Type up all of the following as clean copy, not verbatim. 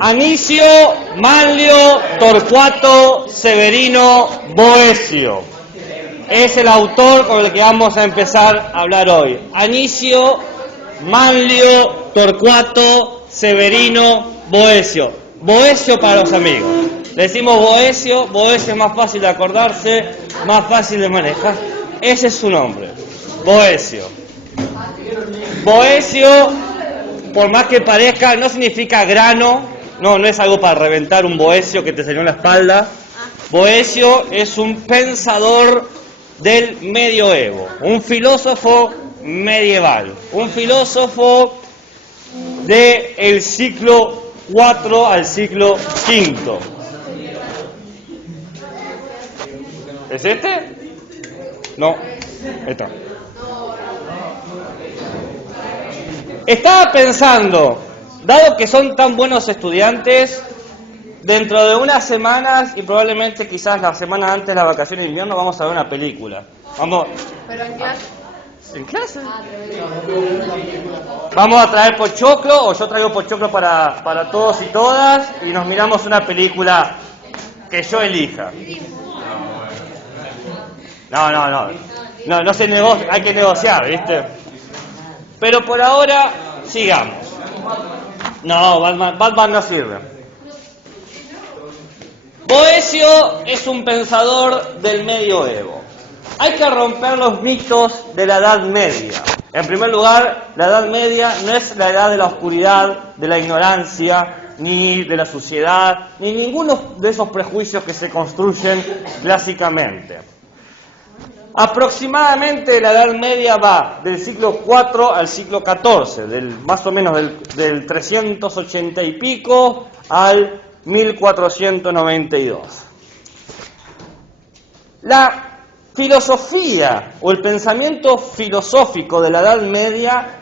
Anicio Manlio Torcuato Severino Boecio es el autor con el que vamos a empezar a hablar hoy. Anicio Manlio Torcuato Severino Boecio. Boecio para los amigos. Le decimos Boecio, Boecio es más fácil de acordarse, más fácil de manejar. Ese es su nombre, Boecio. Boecio, por más que parezca, no significa grano, no es algo para reventar un boecio que te salió en la espalda. Boecio es un pensador del medioevo, un filósofo medieval, un filósofo del siglo IV al siglo V. ¿Es este? No, este. Estaba pensando, dado que son tan buenos estudiantes, dentro de unas semanas y probablemente quizás la semana antes de las vacaciones de invierno vamos a ver una película. Vamos. ¿Pero en clase? ¿En clase? Vamos a traer pochoclo, o yo traigo pochoclo para todos y todas, y nos miramos una película que yo elija. No se negocia, hay que negociar, ¿viste? Pero por ahora, sigamos. No, Batman no sirve. Boecio es un pensador del medioevo. Hay que romper los mitos de la Edad Media. En primer lugar, la Edad Media no es la edad de la oscuridad, de la ignorancia, ni de la suciedad, ni ninguno de esos prejuicios que se construyen clásicamente. Aproximadamente la Edad Media va del siglo IV al siglo XIV, más o menos del 380 y pico al 1492. La filosofía o el pensamiento filosófico de la Edad Media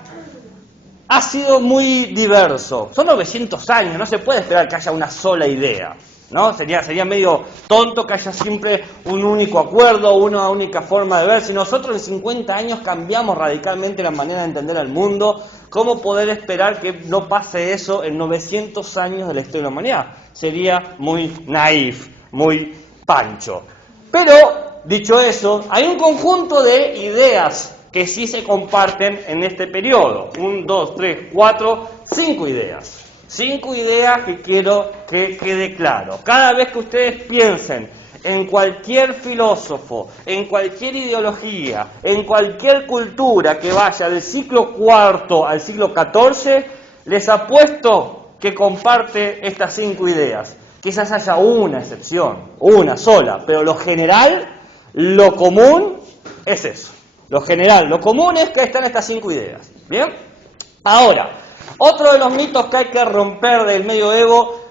ha sido muy diverso. Son 900 años, no se puede esperar que haya una sola idea, ¿no? Sería medio tonto que haya siempre un único acuerdo, una única forma de ver. Si nosotros en 50 años cambiamos radicalmente la manera de entender al mundo, ¿cómo poder esperar que no pase eso en 900 años de la historia de la humanidad? Sería muy naif, muy pancho. Pero, dicho eso, hay un conjunto de ideas que sí se comparten en este periodo. 1, 2, 3, 4, 5 ideas. 5 ideas que quiero que quede claro. Cada vez que ustedes piensen en cualquier filósofo, en cualquier ideología, en cualquier cultura que vaya del siglo IV al siglo XIV, les apuesto que comparte estas 5 ideas. Quizás haya una excepción, una sola, pero lo general, lo común es eso. Lo general, lo común es que están estas 5 ideas. ¿Bien? Ahora, otro de los mitos que hay que romper del medioevo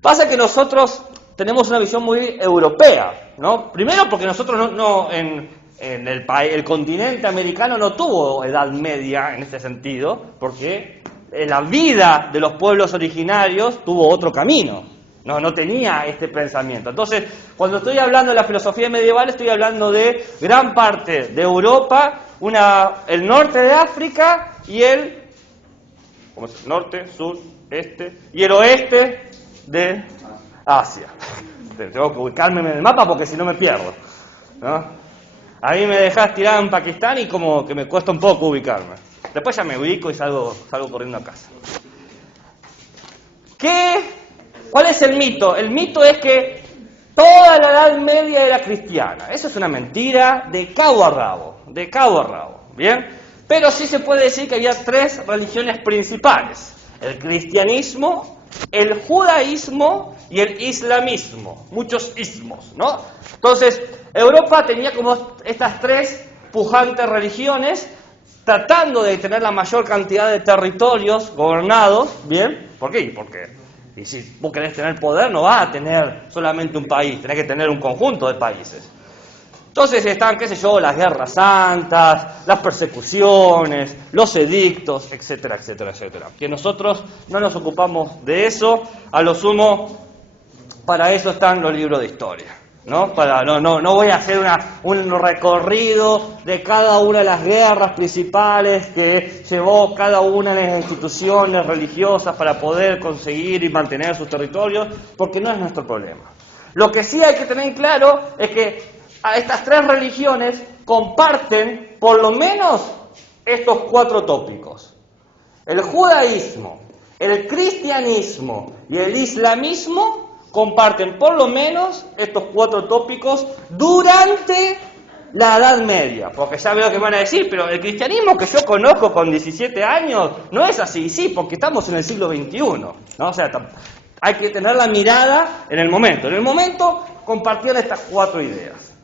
pasa que nosotros tenemos una visión muy europea, ¿no? Primero porque nosotros en el continente americano no tuvo Edad Media en este sentido, porque la vida de los pueblos originarios tuvo otro camino. No tenía este pensamiento. Entonces, cuando estoy hablando de la filosofía medieval, estoy hablando de gran parte de Europa, el norte de África y el norte, sur, este y el oeste de Asia. Tengo que ubicarme en el mapa porque si no me pierdo, ¿no? A mí me dejás tirado en Pakistán y como que me cuesta un poco ubicarme. Después ya me ubico y salgo corriendo a casa. ¿Cuál es el mito? El mito es que toda la Edad Media era cristiana. Eso es una mentira de cabo a rabo, ¿bien? Pero sí se puede decir que había 3 religiones principales: el cristianismo, el judaísmo y el islamismo. Muchos ismos, ¿no? Entonces, Europa tenía como estas 3 pujantes religiones, tratando de tener la mayor cantidad de territorios gobernados, ¿bien? ¿Por qué? Porque y si vos querés tener poder, no vas a tener solamente un país, tenés que tener un conjunto de países. Entonces están, las guerras santas, las persecuciones, los edictos, etcétera, etcétera, etcétera. Que nosotros no nos ocupamos de eso, a lo sumo, para eso están los libros de historia. No voy a hacer un recorrido de cada una de las guerras principales que llevó cada una de las instituciones religiosas para poder conseguir y mantener sus territorios, porque no es nuestro problema. Lo que sí hay que tener claro es que a estas tres religiones comparten por lo menos estos 4 tópicos. El judaísmo, el cristianismo y el islamismo comparten por lo menos estos 4 tópicos durante la Edad Media. Porque ya veo que van a decir, pero el cristianismo que yo conozco con 17 años no es así. Sí, porque estamos en el siglo XXI, ¿no? O sea, hay que tener la mirada en el momento. En el momento compartieron estas 4 ideas.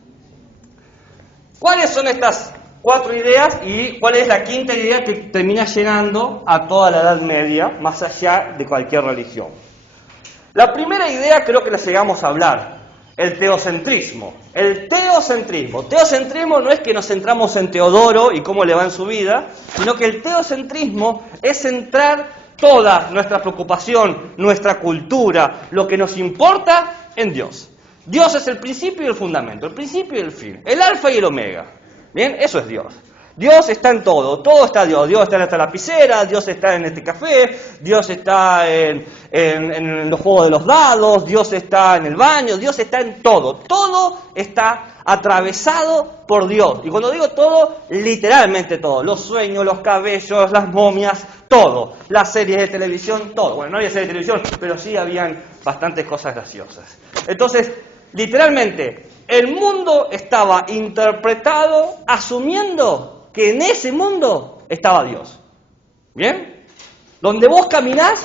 ¿Cuáles son estas 4 ideas y cuál es la quinta idea que termina llenando a toda la Edad Media, más allá de cualquier religión? La primera idea creo que la llegamos a hablar, el teocentrismo. El teocentrismo. Teocentrismo no es que nos centramos en Teodoro y cómo le va en su vida, sino que el teocentrismo es centrar toda nuestra preocupación, nuestra cultura, lo que nos importa en Dios. Dios es el principio y el fundamento, el principio y el fin, el alfa y el omega. Bien, eso es Dios. Dios está en todo está Dios. Dios está en esta lapicera, Dios está en este café, Dios está en los juegos de los dados, Dios está en el baño, Dios está en todo. Todo está atravesado por Dios. Y cuando digo todo, literalmente todo. Los sueños, los cabellos, las momias, todo. Las series de televisión, todo. Bueno, no había series de televisión, pero sí habían bastantes cosas graciosas. Entonces, literalmente, el mundo estaba interpretado asumiendo que en ese mundo estaba Dios. ¿Bien? Donde vos caminás,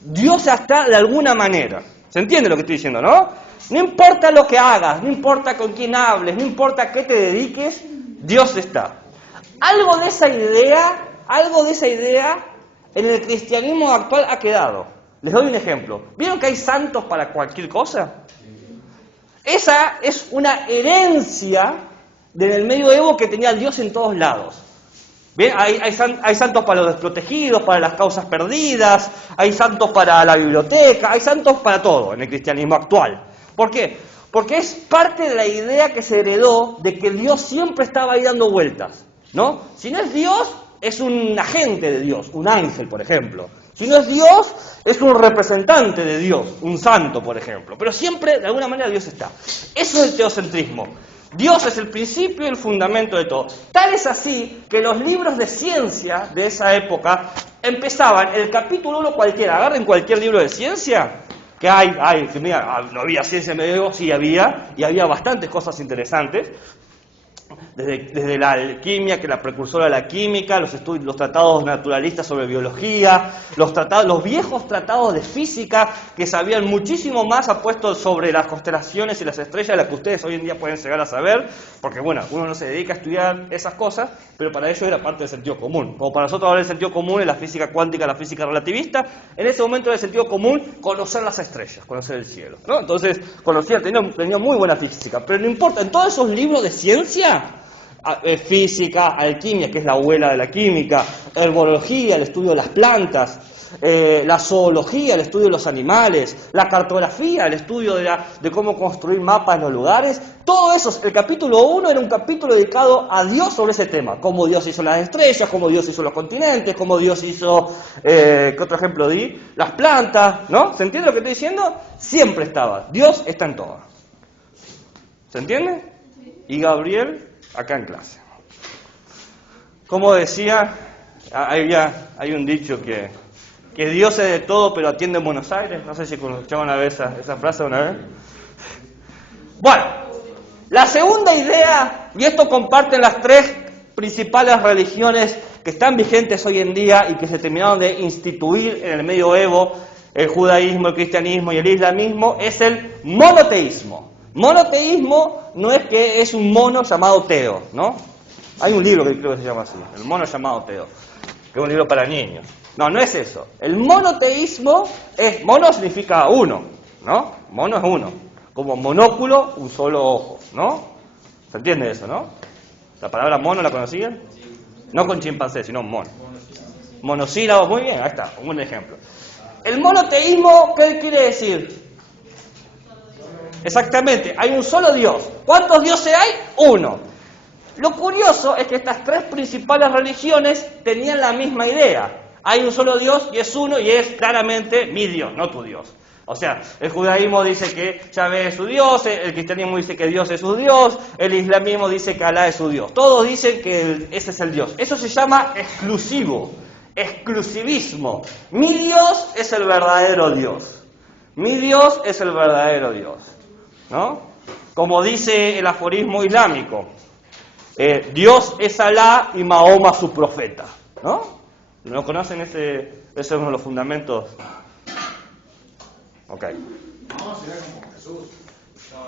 Dios está de alguna manera. ¿Se entiende lo que estoy diciendo, no? No importa lo que hagas, no importa con quién hables, no importa a qué te dediques, Dios está. Algo de esa idea en el cristianismo actual ha quedado. Les doy un ejemplo. ¿Vieron que hay santos para cualquier cosa? Esa es una herencia del medioevo que tenía Dios en todos lados. Bien, hay santos para los desprotegidos, para las causas perdidas, hay santos para la biblioteca, hay santos para todo en el cristianismo actual. ¿Por qué? Porque es parte de la idea que se heredó de que Dios siempre estaba ahí dando vueltas, ¿no? Si no es Dios, es un agente de Dios, un ángel, por ejemplo. Si no es Dios, es un representante de Dios, un santo, por ejemplo. Pero siempre, de alguna manera, Dios está. Eso es el teocentrismo. Dios es el principio y el fundamento de todo. Tal es así que los libros de ciencia de esa época empezaban, el capítulo 1 cualquiera, agarren cualquier libro de ciencia, que mira, no había ciencia en medievo, sí había, y había bastantes cosas interesantes. Desde la alquimia, que es la precursora de la química, los tratados naturalistas sobre biología, los viejos tratados de física, que sabían muchísimo más apuestos sobre las constelaciones y las estrellas de las que ustedes hoy en día pueden llegar a saber, porque bueno, uno no se dedica a estudiar esas cosas, pero para ellos era parte del sentido común. Como para nosotros ahora el sentido común es la física cuántica, la física relativista, en ese momento era el sentido común conocer las estrellas, conocer el cielo, ¿no? Entonces, tenía muy buena física, pero no importa, en todos esos libros de ciencia, física, alquimia, que es la abuela de la química, herbología, el estudio de las plantas, la zoología, el estudio de los animales, la cartografía, el estudio de cómo construir mapas en los lugares, todo eso, el capítulo 1 era un capítulo dedicado a Dios sobre ese tema, cómo Dios hizo las estrellas, cómo Dios hizo los continentes, cómo Dios hizo, ¿qué otro ejemplo di? Las plantas, ¿no? ¿Se entiende lo que estoy diciendo? Siempre estaba, Dios está en todo. ¿Se entiende? Y Gabriel acá en clase. Como decía, hay un dicho que Dios es de todo pero atiende en Buenos Aires. No sé si escucharon una vez esa frase una vez. Bueno, la segunda idea, y esto comparten las tres principales religiones que están vigentes hoy en día y que se terminaron de instituir en el medioevo, el judaísmo, el cristianismo y el islamismo, es el monoteísmo. Monoteísmo no es que es un mono llamado Teo, ¿no? Hay un libro que creo que se llama así, el mono llamado Teo, que es un libro para niños. No es eso. El monoteísmo mono significa uno, ¿no? Mono es uno. Como monóculo, un solo ojo, ¿no? ¿Se entiende eso, no? ¿La palabra mono la conocían? No con chimpancé, sino mono. Monosílabos, muy bien, ahí está, un buen ejemplo. El monoteísmo, ¿qué quiere decir? Exactamente, hay un solo Dios. ¿Cuántos dioses hay? Uno. Lo curioso es que estas tres principales religiones tenían la misma idea. Hay un solo Dios y es uno y es claramente mi Dios, no tu Dios. O sea, el judaísmo dice que Yahvé es su Dios, el cristianismo dice que Dios es su Dios, el islamismo dice que Alá es su Dios. Todos dicen que ese es el Dios. Eso se llama exclusivismo. Mi Dios es el verdadero Dios. Mi Dios es el verdadero Dios. ¿No? Como dice el aforismo islámico, Dios es Alá y Mahoma su profeta. ¿No? ¿No conocen ese? Ese es uno de los fundamentos. Ok. No, sería como Jesús.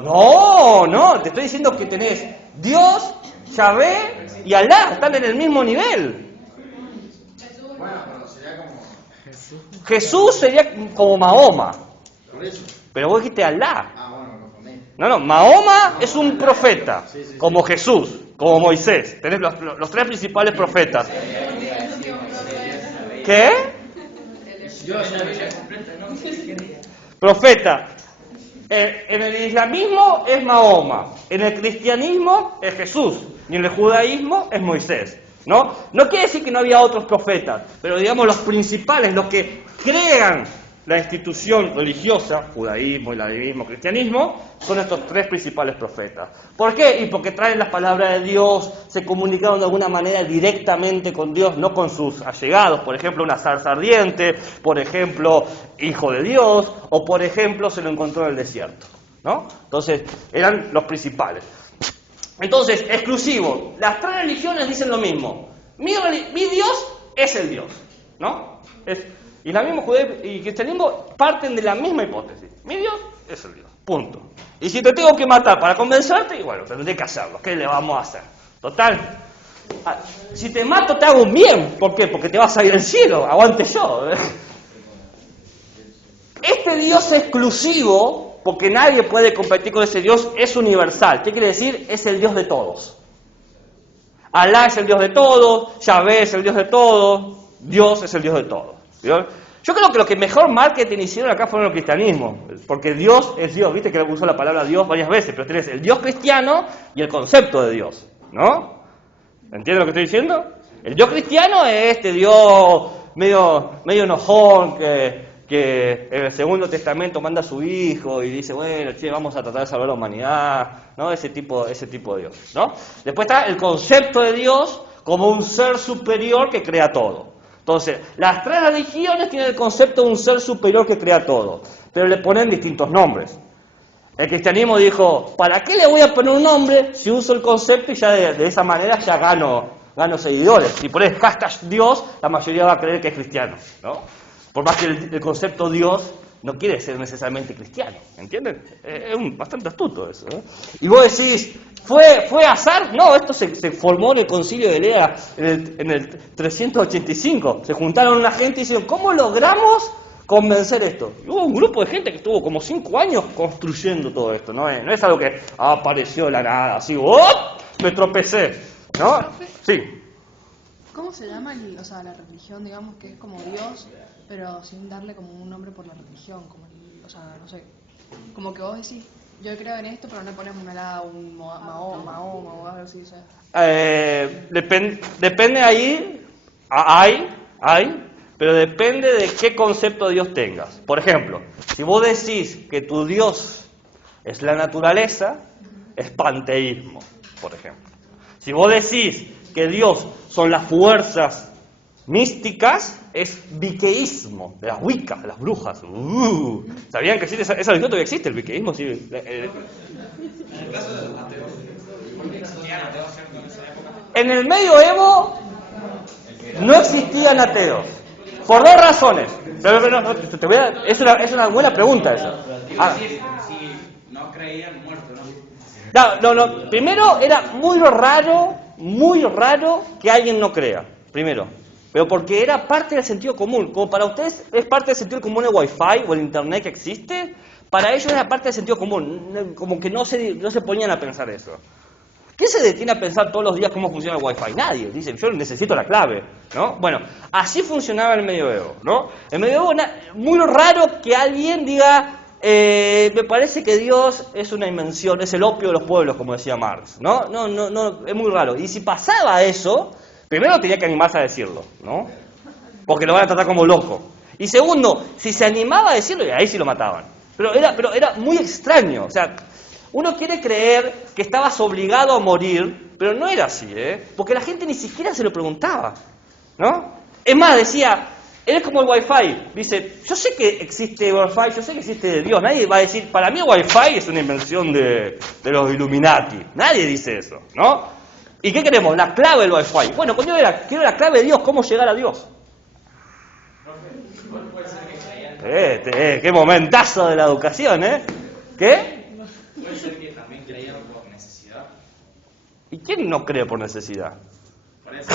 No, te estoy diciendo que tenés Dios, Yahvé y Alá, están en el mismo nivel. Bueno, pero sería como Jesús sería como Mahoma, por eso. pero vos dijiste Alá. Ah, bueno, lo comí. No, Mahoma es un profeta, como Jesús, como Moisés. Tenés los tres principales profetas. ¿Qué? Profeta. En el islamismo es Mahoma, en el cristianismo es Jesús y en el judaísmo es Moisés. ¿No? No quiere decir que no había otros profetas, pero digamos los principales, los que crean la institución religiosa, judaísmo, islamismo, cristianismo, son estos tres principales profetas. ¿Por qué? Y porque traen las palabras de Dios, se comunicaron de alguna manera directamente con Dios, no con sus allegados, por ejemplo, una zarza ardiente, por ejemplo, hijo de Dios, o por ejemplo, se lo encontró en el desierto, ¿no? Entonces, eran los principales. Entonces, exclusivo, las tres religiones dicen lo mismo. Mi Dios es el Dios, ¿no? Islamismo, judaísmo y cristianismo parten de la misma hipótesis. Mi Dios es el Dios, punto. Y si te tengo que matar para convencerte, y bueno, tendré que hacerlo. ¿Qué le vamos a hacer? Total, si te mato te hago un bien. ¿Por qué? Porque te vas a ir al cielo, aguante yo. Este Dios exclusivo, porque nadie puede competir con ese Dios, es universal. ¿Qué quiere decir? Es el Dios de todos. Alá es el Dios de todos, Yahvé es el Dios de todos, Dios es el Dios de todos. Yo creo que lo que mejor marketing hicieron acá fue el cristianismo, porque Dios es Dios, viste que usó la palabra Dios varias veces, pero tenés el Dios cristiano y el concepto de Dios, ¿no? ¿Entiendes lo que estoy diciendo? El Dios cristiano es este Dios medio enojón que en el Segundo Testamento manda a su hijo y dice, bueno, che, vamos a tratar de salvar la humanidad, ¿no? Ese tipo de Dios, ¿no? Después está el concepto de Dios como un ser superior que crea todo. Entonces, las tres religiones tienen el concepto de un ser superior que crea todo, pero le ponen distintos nombres. El cristianismo dijo, ¿para qué le voy a poner un nombre si uso el concepto y ya de esa manera ya gano seguidores? Si pones hashtag Dios, la mayoría va a creer que es cristiano, ¿no? Por más que el concepto Dios no quiere ser necesariamente cristiano, ¿entienden? Es bastante astuto eso, ¿eh? Y vos decís, ¿fue azar? No, esto se formó en el Concilio de Lea en el 385. Se juntaron una gente y dijeron, ¿cómo logramos convencer esto? Y hubo un grupo de gente que estuvo como 5 años construyendo todo esto, no es algo que apareció de la nada, así, ¡oh! Me tropecé, ¿no? Sí. ¿Cómo se llama la religión, digamos, que es como Dios, pero sin darle como un nombre por la religión? Como no sé, como que vos decís, yo creo en esto, pero no ponemos un Alá, un Mahoma o algo así, ¿sabes? Depende ahí, hay, pero depende de qué concepto de Dios tengas. Por ejemplo, si vos decís que tu Dios es la naturaleza, es panteísmo, por ejemplo. Si vos decís que Dios son las fuerzas místicas, es viqueísmo, de las wiccas, de las brujas. ¿Sabían que existe esa religión? Todavía existe el viqueísmo. Sí. En el medioevo no existían ateos, por 2 razones. Es una buena pregunta esa. Si no creían muertos, ¿no? No. Primero, era muy raro que alguien no crea. Primero. Pero porque era parte del sentido común. Como para ustedes es parte del sentido común el Wi-Fi o el Internet que existe, para ellos era parte del sentido común. Como que no se ponían a pensar eso. ¿Quién se detiene a pensar todos los días cómo funciona el Wi-Fi? Nadie. Dicen, yo necesito la clave, ¿no? Bueno, así funcionaba el medioevo, ¿no? El medioevo, muy raro que alguien diga, me parece que Dios es una invención, es el opio de los pueblos, como decía Marx, ¿no? No, es muy raro. Y si pasaba eso, primero tenía que animarse a decirlo, ¿no? Porque lo van a tratar como loco. Y segundo, si se animaba a decirlo, ahí sí lo mataban. Pero era muy extraño, o sea, uno quiere creer que estabas obligado a morir, pero no era así, porque la gente ni siquiera se lo preguntaba, ¿no? Es más, decía, eres como el Wi-Fi, dice, yo sé que existe Wi-Fi, yo sé que existe Dios, nadie va a decir, para mí el Wi-Fi es una invención de los Illuminati, nadie dice eso, ¿no? ¿Y qué queremos? La clave del Wi-Fi. Bueno, coño, quiero la clave de Dios, ¿cómo llegar a Dios? Qué momentazo de la educación, ¿eh? ¿Qué? Puede ser que también creían por necesidad. ¿Y quién no cree por necesidad? Por eso.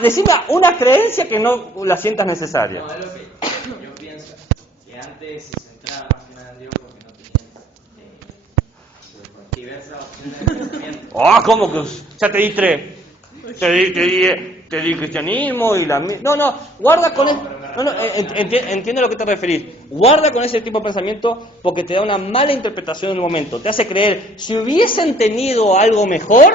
Decime una creencia que no la sientas necesaria. No, es lo que yo pienso. Que antes se centraba más que nada en Dios porque no tenían diversas opciones de pensamiento. ¿Cómo que? Ya te di tres. Te di cristianismo y la... No, guarda con eso. Entiendo a lo que te referís. Guarda con ese tipo de pensamiento porque te da una mala interpretación en el momento. Te hace creer, si hubiesen tenido algo mejor,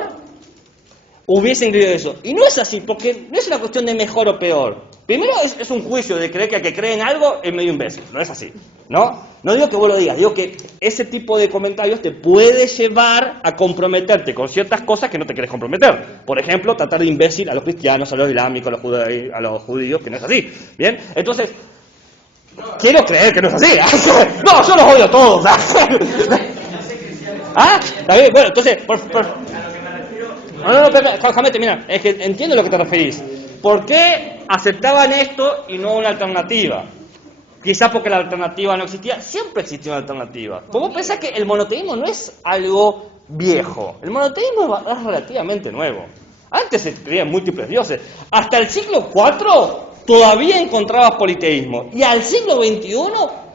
hubiesen creído eso. Y no es así, porque no es una cuestión de mejor o peor. Primero es un juicio de creer que el que cree en algo es medio imbécil. No es así, ¿no? No digo que vos lo digas, digo que ese tipo de comentarios te puede llevar a comprometerte con ciertas cosas que no te quieres comprometer. Por ejemplo, tratar de imbécil a los cristianos, a los islámicos, a los judíos, que no es así. ¿Bien? Entonces, quiero creer que no es así. No, yo los odio a todos. ¿Está bien? Bueno, entonces... No, déjame terminar. Es que entiendo a lo que te referís. ¿Por qué aceptaban esto y no una alternativa? Quizás porque la alternativa no existía. Siempre existió una alternativa. Vos pensás que el monoteísmo no es algo viejo. El monoteísmo es relativamente nuevo. Antes se creían múltiples dioses. Hasta el siglo IV todavía encontrabas politeísmo. Y al siglo XXI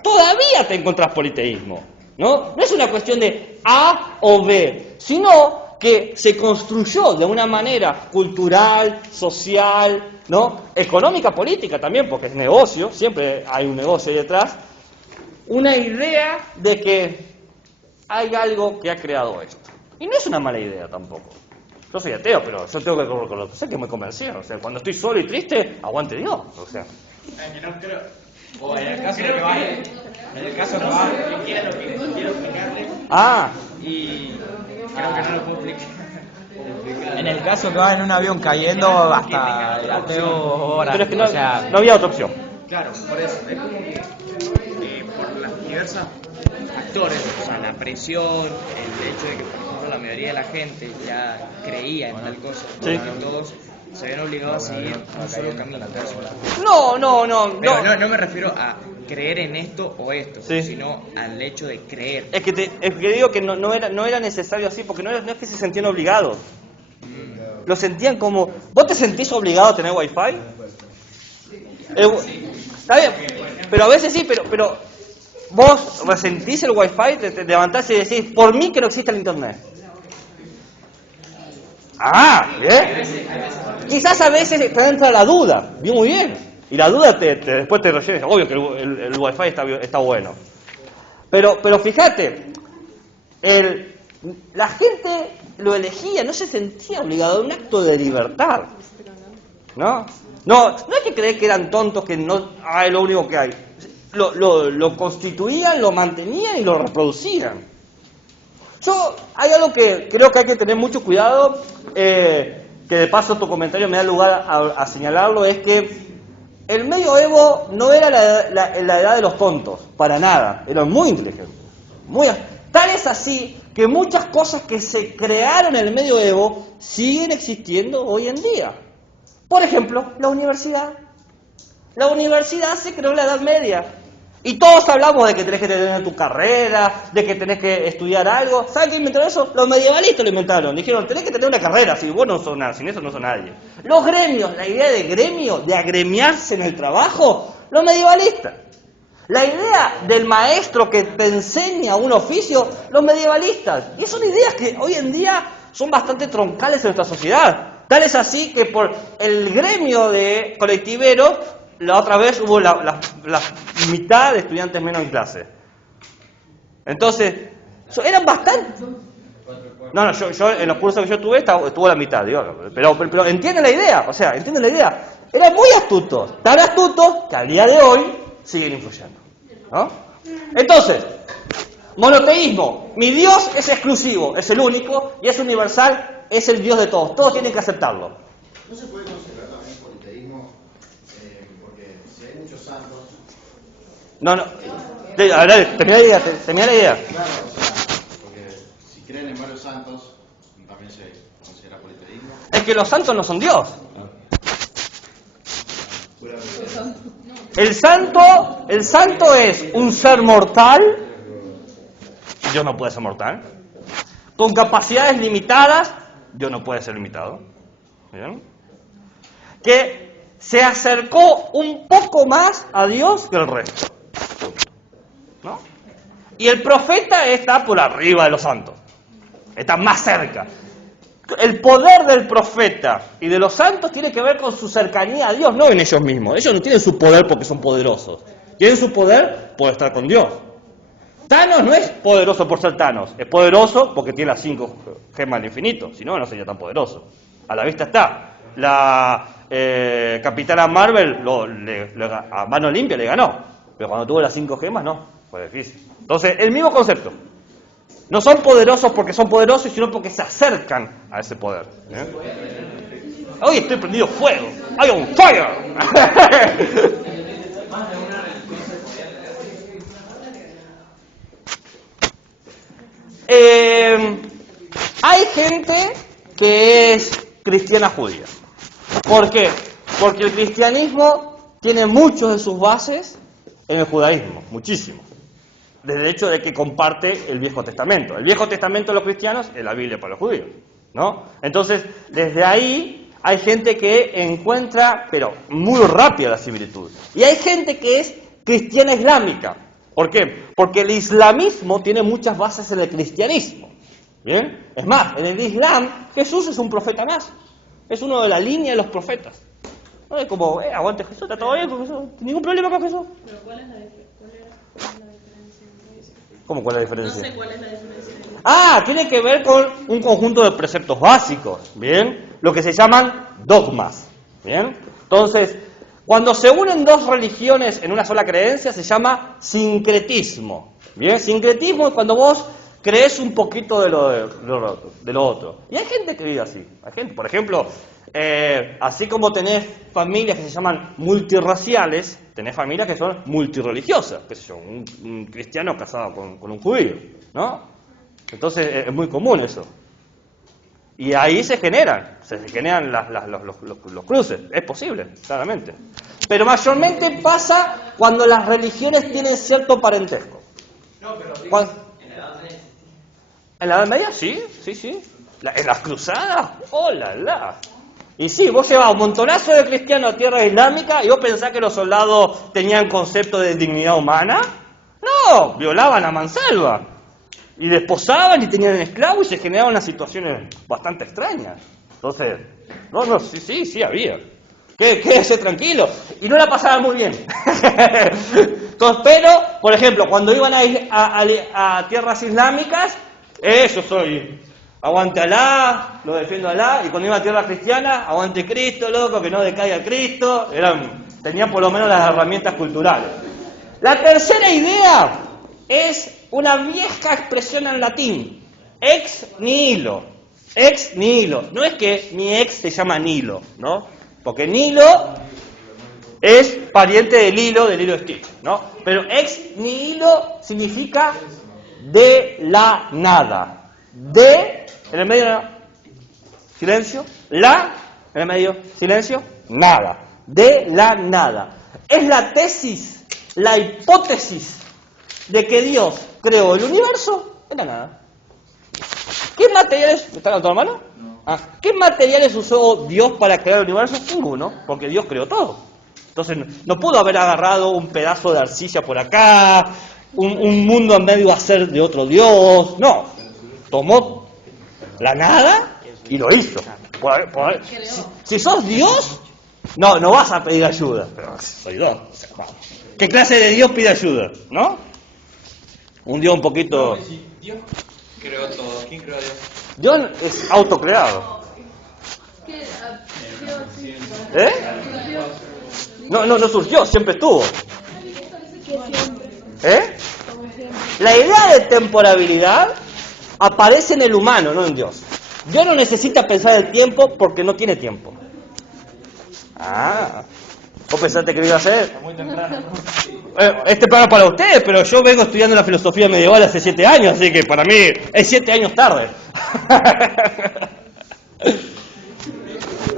todavía te encontrás politeísmo. No es una cuestión de A o B, sino que se construyó de una manera cultural, social, ¿no? Económica, política también, porque es negocio, siempre hay un negocio ahí detrás, una idea de que hay algo que ha creado esto. Y no es una mala idea tampoco. Yo soy ateo, pero yo tengo que reconocer que me convenció. O sea, cuando estoy solo y triste, aguante Dios. O sea. Que no creo. O en el caso que vaya. En el caso que vaya, que quiera lo que quiero explicarle. Y creo que no lo puedo explicar. En el caso que va en un avión cayendo, hasta el ateo ahora. Pero es que no, o sea, no había otra opción. Claro, por eso. Es como que por las diversas factores, o sea, la presión, el hecho de que, por ejemplo, la mayoría de la gente ya creía en tal cosa, Sí. todos se ven obligados a seguir un solo camino. No. No me refiero a creer en esto o esto, Sí. sino al hecho de creer. Es que digo que no era necesario así, porque no es que se sentían obligados. Lo sentían como... ¿Vos te sentís obligado a tener Wi-Fi? Está bien, pero a veces sí, pero vos resentís el Wi-Fi, te levantás y decís, por mí que no existe el Internet. Bien. Quizás a veces te entra la duda, muy bien. Y la duda después te rellenes. Obvio que el Wi-Fi está bueno. Pero fíjate, la gente lo elegía, no se sentía obligado, era un acto de libertad. No hay que creer que eran tontos, que no es lo único que hay. Lo constituían, lo mantenían y lo reproducían. Hay algo que creo que hay que tener mucho cuidado, que de paso tu comentario me da lugar a señalarlo, es que el medioevo no era la edad de los tontos, para nada, eran muy inteligentes. Tal es así que muchas cosas que se crearon en el medioevo siguen existiendo hoy en día. Por ejemplo, la universidad. La universidad se creó en la Edad Media. Y todos hablamos de que tenés que tener tu carrera, de que tenés que estudiar algo. ¿Saben qué inventaron eso? Los medievalistas lo inventaron. Dijeron, tenés que tener una carrera, si vos no sos nada, sin eso no sos nadie. Los gremios, la idea de gremio, de agremiarse en el trabajo, los medievalistas. La idea del maestro que te enseña un oficio, los medievalistas. Y son ideas que hoy en día son bastante troncales en nuestra sociedad. Tal es así que por el gremio de colectiveros, la otra vez hubo la mitad de estudiantes menos en clase. Entonces, eran bastante... No, yo en los cursos que yo tuve estuvo la mitad, digo, pero entienden la idea, o sea, entienden la idea. Eran muy astutos, tan astutos que al día de hoy siguen influyendo, ¿no? Entonces, monoteísmo, mi Dios es exclusivo, es el único y es universal, es el Dios de todos tienen que aceptarlo. ¿No se puede considerar también politeísmo? Porque si hay muchos santos... No. A ver, termina la idea. Claro, o sea, porque si creen en varios santos, también se considera politeísmo. Es que los santos no son Dios. El santo es un ser mortal. Dios no puede ser mortal. Con capacidades limitadas, Dios no puede ser limitado. ¿Bien? Que se acercó un poco más a Dios que el resto. ¿No? Y el profeta está por arriba de los santos. Está más cerca. El poder del profeta y de los santos tiene que ver con su cercanía a Dios, no en ellos mismos. Ellos no tienen su poder porque son poderosos. Tienen su poder por estar con Dios. Thanos no es poderoso por ser Thanos, es poderoso porque tiene las 5 gemas del infinito. Si no, no sería tan poderoso. A la vista está. La Capitana Marvel a mano limpia le ganó. Pero cuando tuvo las 5 gemas, no. Fue difícil. Entonces, el mismo concepto. No son poderosos porque son poderosos, sino porque se acercan a ese poder. Hoy estoy prendido fuego. ¡I on fire! Hay gente que es cristiana judía. ¿Por qué? Porque el cristianismo tiene muchas de sus bases en el judaísmo, muchísimo. Desde el hecho de que comparte el Viejo Testamento. El Viejo Testamento de los cristianos es la Biblia para los judíos, ¿no? Entonces, desde ahí hay gente que encuentra, pero muy rápida la similitud. Y hay gente que es cristiana islámica. ¿Por qué? Porque el islamismo tiene muchas bases en el cristianismo. ¿Bien? Es más, en el Islam, Jesús es un profeta más. Es uno de la línea de los profetas. No es como, aguante Jesús, está todo bien con Jesús, ningún problema con Jesús. Pero ¿cuál es la diferencia entre eso? ¿Cómo cuál es la diferencia? No sé cuál es la diferencia. Tiene que ver con un conjunto de preceptos básicos, ¿bien? Lo que se llaman dogmas, ¿bien? Entonces, cuando se unen dos religiones en una sola creencia, se llama sincretismo, ¿bien? Sincretismo es cuando vos crees un poquito de lo otro. Y hay gente que vive así. Hay gente, por ejemplo, así como tenés familias que se llaman multirraciales, tenés familias que son multirreligiosas, qué sé yo, un cristiano casado con un judío, ¿no? Entonces es muy común eso. Y ahí se generan los cruces, es posible, claramente. Pero mayormente pasa cuando las religiones tienen cierto parentesco. No, pero ¿En la Edad Media? Sí. ¿En las cruzadas? ¡Oh, la, la! Y sí, vos llevabas un montonazo de cristianos a tierra islámica y vos pensás que los soldados tenían concepto de dignidad humana. No, violaban a mansalva. Y desposaban y tenían esclavos y se generaban unas situaciones bastante extrañas. Entonces, sí, había. Quédese tranquilo. Y no la pasaban muy bien. Entonces, pero, por ejemplo, cuando iban a tierras islámicas, yo soy, aguante Alá, lo defiendo a Alá, y cuando iba a tierra cristiana, aguante Cristo, loco, que no decaiga Cristo, tenían por lo menos las herramientas culturales. La tercera idea es una vieja expresión en latín, ex nihilo. Ex nihilo. No es que mi ex se llama Nilo, ¿no? Porque Nilo es pariente del hilo Stitch, ¿no? Pero ex nihilo significa de la nada. De, en el medio, silencio. La, en el medio, silencio. Nada. De la nada. Es la tesis, la hipótesis de que Dios creó el universo de la nada. ¿Qué materiales, ¿me está dando la mano? No. ¿Qué materiales usó Dios para crear el universo? Ninguno, porque Dios creó todo. Entonces no pudo haber agarrado un pedazo de arcilla por acá, un mundo en medio a ser de otro Dios. No, tomó la nada y lo hizo. Si sos Dios, no vas a pedir ayuda. Pero soy Dios. ¿Qué clase de Dios pide ayuda? ¿No? Un Dios un poquito... Dios creó todo. ¿Quién creó a Dios? Dios es autocreado. ¿Eh? No surgió, siempre estuvo. ¿Eh? La idea de temporalidad aparece en el humano, no en Dios. Dios no necesita pensar el tiempo porque no tiene tiempo. Ah, ¿vos pensaste que lo iba a hacer? Muy temprano. Este programa para ustedes, pero yo vengo estudiando la filosofía medieval hace 7 años, así que para mí es 7 años tarde.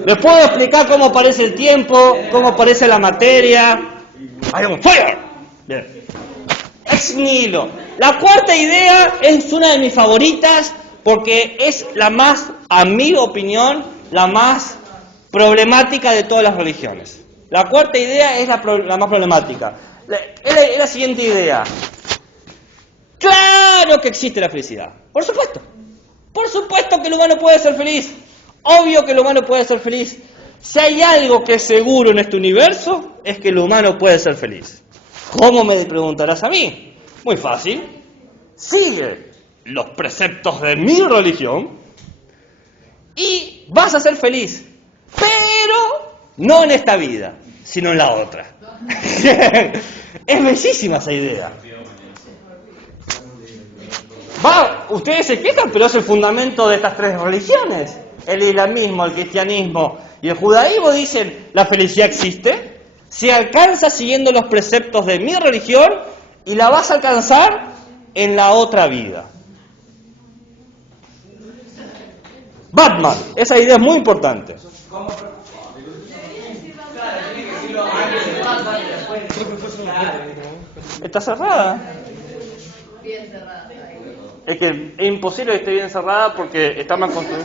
Les puedo explicar cómo aparece el tiempo, cómo aparece la materia. I am fire. Bien. Ex nihilo. La cuarta idea es una de mis favoritas porque es la más, a mi opinión, la más problemática de todas las religiones. La cuarta idea es la más problemática. Es la siguiente idea. Claro que existe la felicidad. Por supuesto. Por supuesto que el humano puede ser feliz. Obvio que el humano puede ser feliz. Si hay algo que es seguro en este universo, es que el humano puede ser feliz. ¿Cómo me preguntarás a mí? Muy fácil. Sigue los preceptos de mi religión y vas a ser feliz. Pero no en esta vida, sino en la otra. Es bellísima esa idea. Ustedes se quejan, pero es el fundamento de estas 3 religiones. El islamismo, el cristianismo y el judaísmo dicen, la felicidad existe, se alcanza siguiendo los preceptos de mi religión y la vas a alcanzar en la otra vida. Batman, esa idea es muy importante. Está cerrada. Bien cerrada. Es que es imposible que esté bien cerrada porque está mal construida.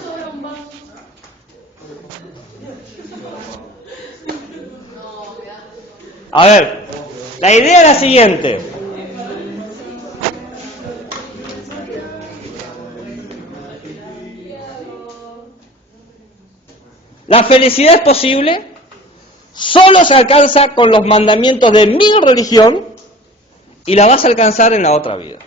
A ver, la idea es la siguiente. La felicidad es posible, solo se alcanza con los mandamientos de mi religión y la vas a alcanzar en la otra vida.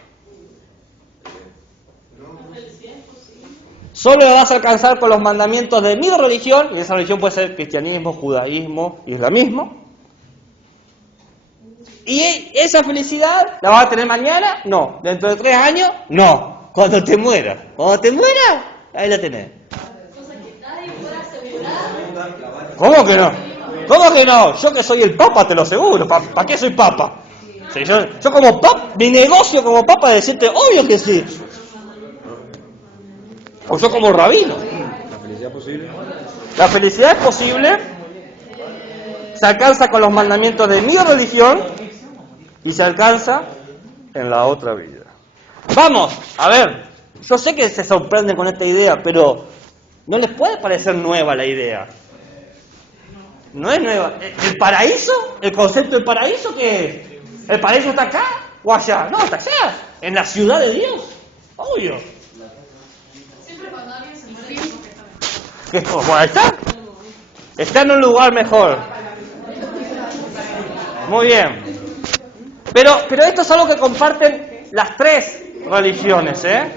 Solo la vas a alcanzar con los mandamientos de mi religión, y esa religión puede ser cristianismo, judaísmo, islamismo. ¿Y esa felicidad la vas a tener mañana? No. ¿Dentro de 3 años? No. Cuando te mueras. Cuando te mueras, ahí la tenés. ¿Cómo que no? ¿Cómo que no? Yo que soy el papa te lo aseguro. ¿Para qué soy papa? Sí, yo como papa, mi negocio como papa es decirte, obvio que sí. O yo como rabino. ¿La felicidad posible? La felicidad es posible, se alcanza con los mandamientos de mi religión y se alcanza en la otra vida. Vamos, a ver, yo sé que se sorprenden con esta idea, pero ¿no les puede parecer nueva la idea? No es nueva. ¿El paraíso? ¿El concepto del paraíso qué es? ¿El paraíso está acá o allá? No, está allá, en la ciudad de Dios, obvio. Bueno, ahí está. Está en un lugar mejor. Muy bien. Pero esto es algo que comparten las 3 religiones, ¿eh?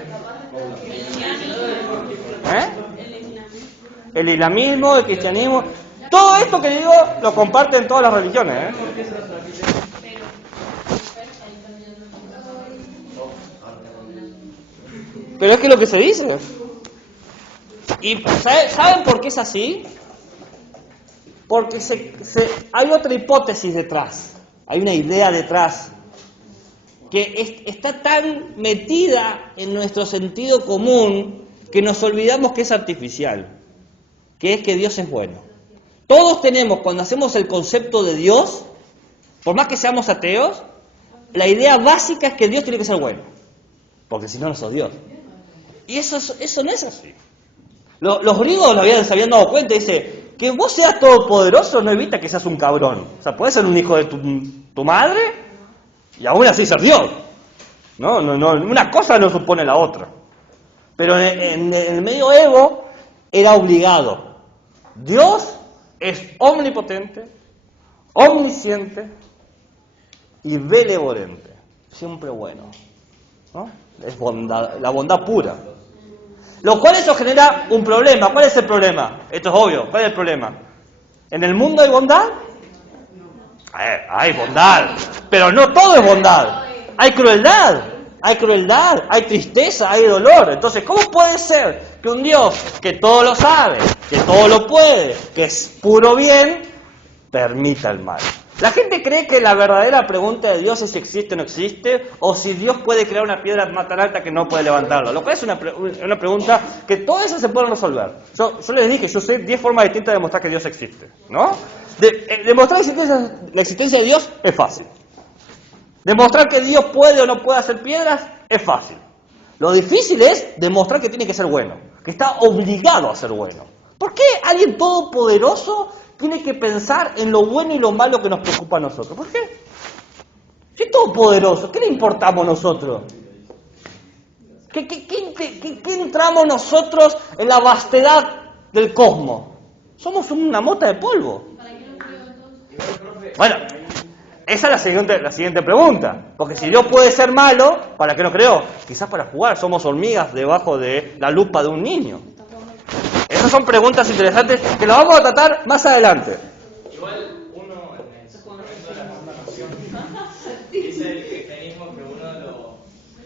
El islamismo, el cristianismo. Todo esto que digo lo comparten todas las religiones, ¿eh? Pero es que lo que se dice. ¿Y saben por qué es así? Porque hay otra hipótesis detrás, hay una idea detrás, que está tan metida en nuestro sentido común que nos olvidamos que es artificial, que es que Dios es bueno. Todos tenemos, cuando hacemos el concepto de Dios, por más que seamos ateos, la idea básica es que Dios tiene que ser bueno, porque si no, no sos Dios. Y eso no es así. Los griegos se habían dado cuenta, dice, que vos seas todopoderoso no evita que seas un cabrón. O sea, podés ser un hijo de tu madre y aún así ser Dios. No, una cosa no supone la otra. Pero en el medioevo era obligado. Dios es omnipotente, omnisciente y benevolente. Siempre bueno. ¿no? Es bondad, la bondad pura. Lo cual eso genera un problema. ¿Cuál es el problema? Esto es obvio. ¿Cuál es el problema? ¿En el mundo hay bondad? Hay bondad, pero no todo es bondad. Hay crueldad, hay tristeza, hay dolor. Entonces, ¿cómo puede ser que un Dios que todo lo sabe, que todo lo puede, que es puro bien, permita el mal? La gente cree que la verdadera pregunta de Dios es si existe o no existe, o si Dios puede crear una piedra tan alta que no puede levantarla. Lo cual es una pregunta que todas esas se pueden resolver. Yo les dije, yo sé 10 formas distintas de demostrar que Dios existe, ¿no? Demostrar la existencia de Dios es fácil. Demostrar que Dios puede o no puede hacer piedras es fácil. Lo difícil es demostrar que tiene que ser bueno, que está obligado a ser bueno. ¿Por qué alguien todopoderoso tiene que pensar en lo bueno y lo malo que nos preocupa a nosotros? ¿Por qué? Si es todopoderoso, ¿qué le importamos nosotros? ¿Qué entramos nosotros en la vastedad del cosmos? Somos una mota de polvo. Bueno, esa es la siguiente pregunta. Porque si Dios puede ser malo, ¿para qué nos creó? Quizás para jugar. Somos hormigas debajo de la lupa de un niño. Esas son preguntas interesantes que las vamos a tratar más adelante. Igual uno en el sacramento de la confirmación dice el cristianismo que uno de los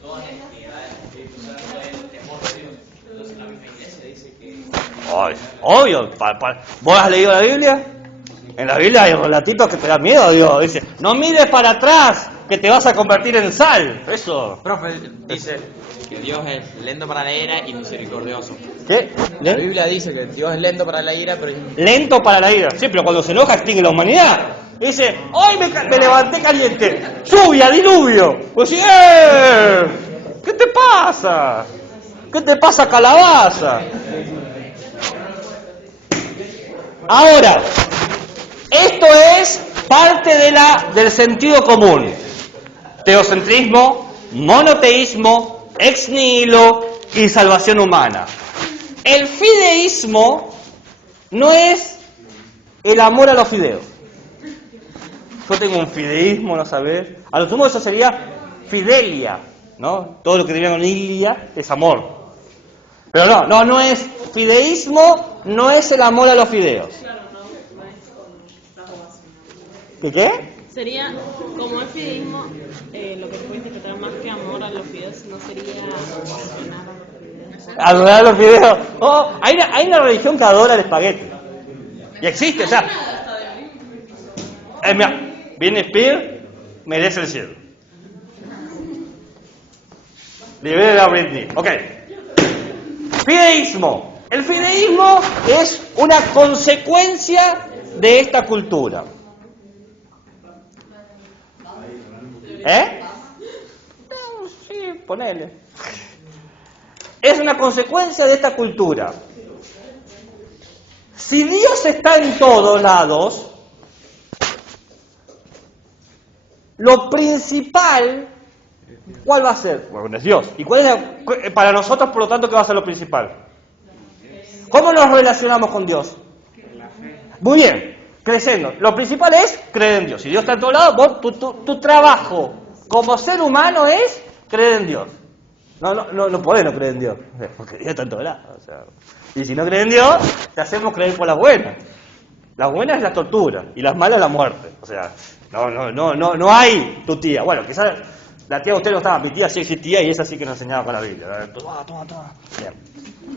dones que da el Espíritu Santo es el temor de Dios. Entonces la misma iglesia dice que... Obvio. ¿Vos has leído la Biblia? En la Biblia hay relatitos que te dan miedo a Dios. Dice, no mires para atrás, que te vas a convertir en sal. Eso. Profe, dice que Dios es lento para la ira y misericordioso. ¿Qué? La Biblia dice que Dios es lento para la ira, pero Lento para la ira. Sí, pero cuando se enoja extingue la humanidad. Dice, hoy me levanté caliente. Lluvia, diluvio. Pues sí, ¿qué te pasa? ¿Qué te pasa, calabaza? Ahora, esto es parte del sentido común. Teocentrismo, monoteísmo, ex nihilo y salvación humana. El fideísmo no es el amor a los fideos. Yo tengo un fideísmo, ¿no sabés? A lo sumo eso sería fidelia, ¿no? Todo lo que tiene con ilia es amor. Pero no es fideísmo, no es el amor a los fideos. ¿Qué? Sería, como el fideísmo, lo que se puede interpretar más que amor a los fideos, no sería adorar a los fideos. Adorar a los fideos. Oh, hay una religión que adora el espagueti. Y existe, o sea. Mira, viene Spear, merece el cielo. Libere a Britney. Ok. Fideísmo. El fideísmo es una consecuencia de esta cultura. Sí, ponele. Es una consecuencia de esta cultura. Si Dios está en todos lados, lo principal, ¿cuál va a ser? Bueno, es Dios. ¿Y cuál es para nosotros, por lo tanto, qué va a ser lo principal? ¿Cómo nos relacionamos con Dios? Muy bien. Creciendo. Lo principal es creer en Dios. Si Dios está en todos lados, vos, tu trabajo como ser humano es creer en Dios. No podés no creer en Dios. Porque Dios está en todos lados. O sea, y si no crees en Dios, te hacemos creer por las buenas. Las buenas es la tortura y las malas la muerte. O sea, no hay tu tía. Bueno, quizás la tía de usted no estaba, mi tía sí existía y esa sí que nos enseñaba con la Biblia. Toma. Bien.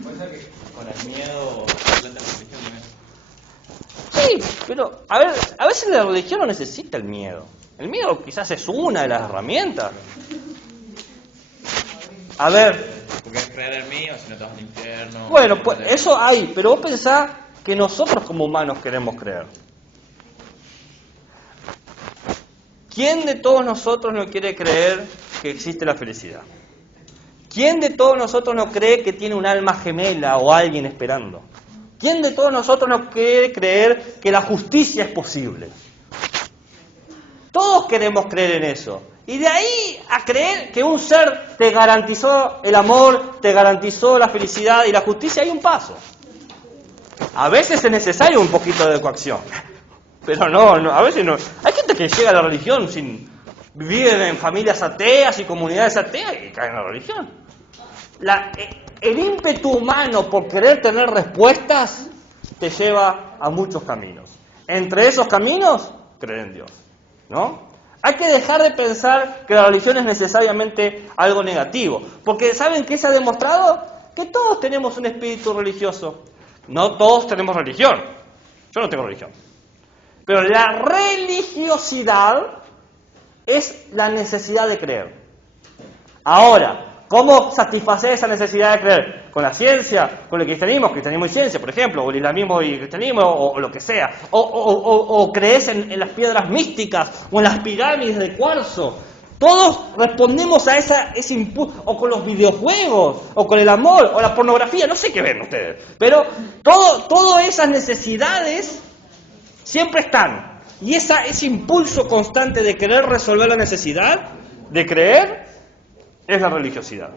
Puede ser que con el miedo completa la religión también. Sí, pero a veces la religión no necesita el miedo. El miedo quizás es una de las herramientas. A ver. Porque es creer en mí o si no te vas al infierno. Bueno, pues eso hay, pero vos pensás que nosotros como humanos queremos creer. ¿Quién de todos nosotros no quiere creer que existe la felicidad? ¿Quién de todos nosotros no cree que tiene un alma gemela o alguien esperando? ¿Quién de todos nosotros no quiere creer que la justicia es posible? Todos queremos creer en eso. Y de ahí a creer que un ser te garantizó el amor, te garantizó la felicidad y la justicia, hay un paso. A veces es necesario un poquito de coacción. Pero no, a veces no. Hay gente que llega a la religión sin viven en familias ateas y comunidades ateas y caen en la religión. El ímpetu humano por querer tener respuestas te lleva a muchos caminos. Entre esos caminos, creer en Dios, ¿no? Hay que dejar de pensar que la religión es necesariamente algo negativo, porque ¿saben qué se ha demostrado? Que todos tenemos un espíritu religioso. No todos tenemos religión. Yo no tengo religión. Pero la religiosidad es la necesidad de creer. Ahora, ¿cómo satisfacer esa necesidad de creer? Con la ciencia, con el cristianismo y ciencia, por ejemplo, o el islamismo y cristianismo, o lo que sea. O crees en las piedras místicas, o en las pirámides de cuarzo. Todos respondemos a ese impulso, o con los videojuegos, o con el amor, o la pornografía, no sé qué ven ustedes. Pero todas esas necesidades siempre están. Y ese impulso constante de querer resolver la necesidad, de creer, es la religiosidad.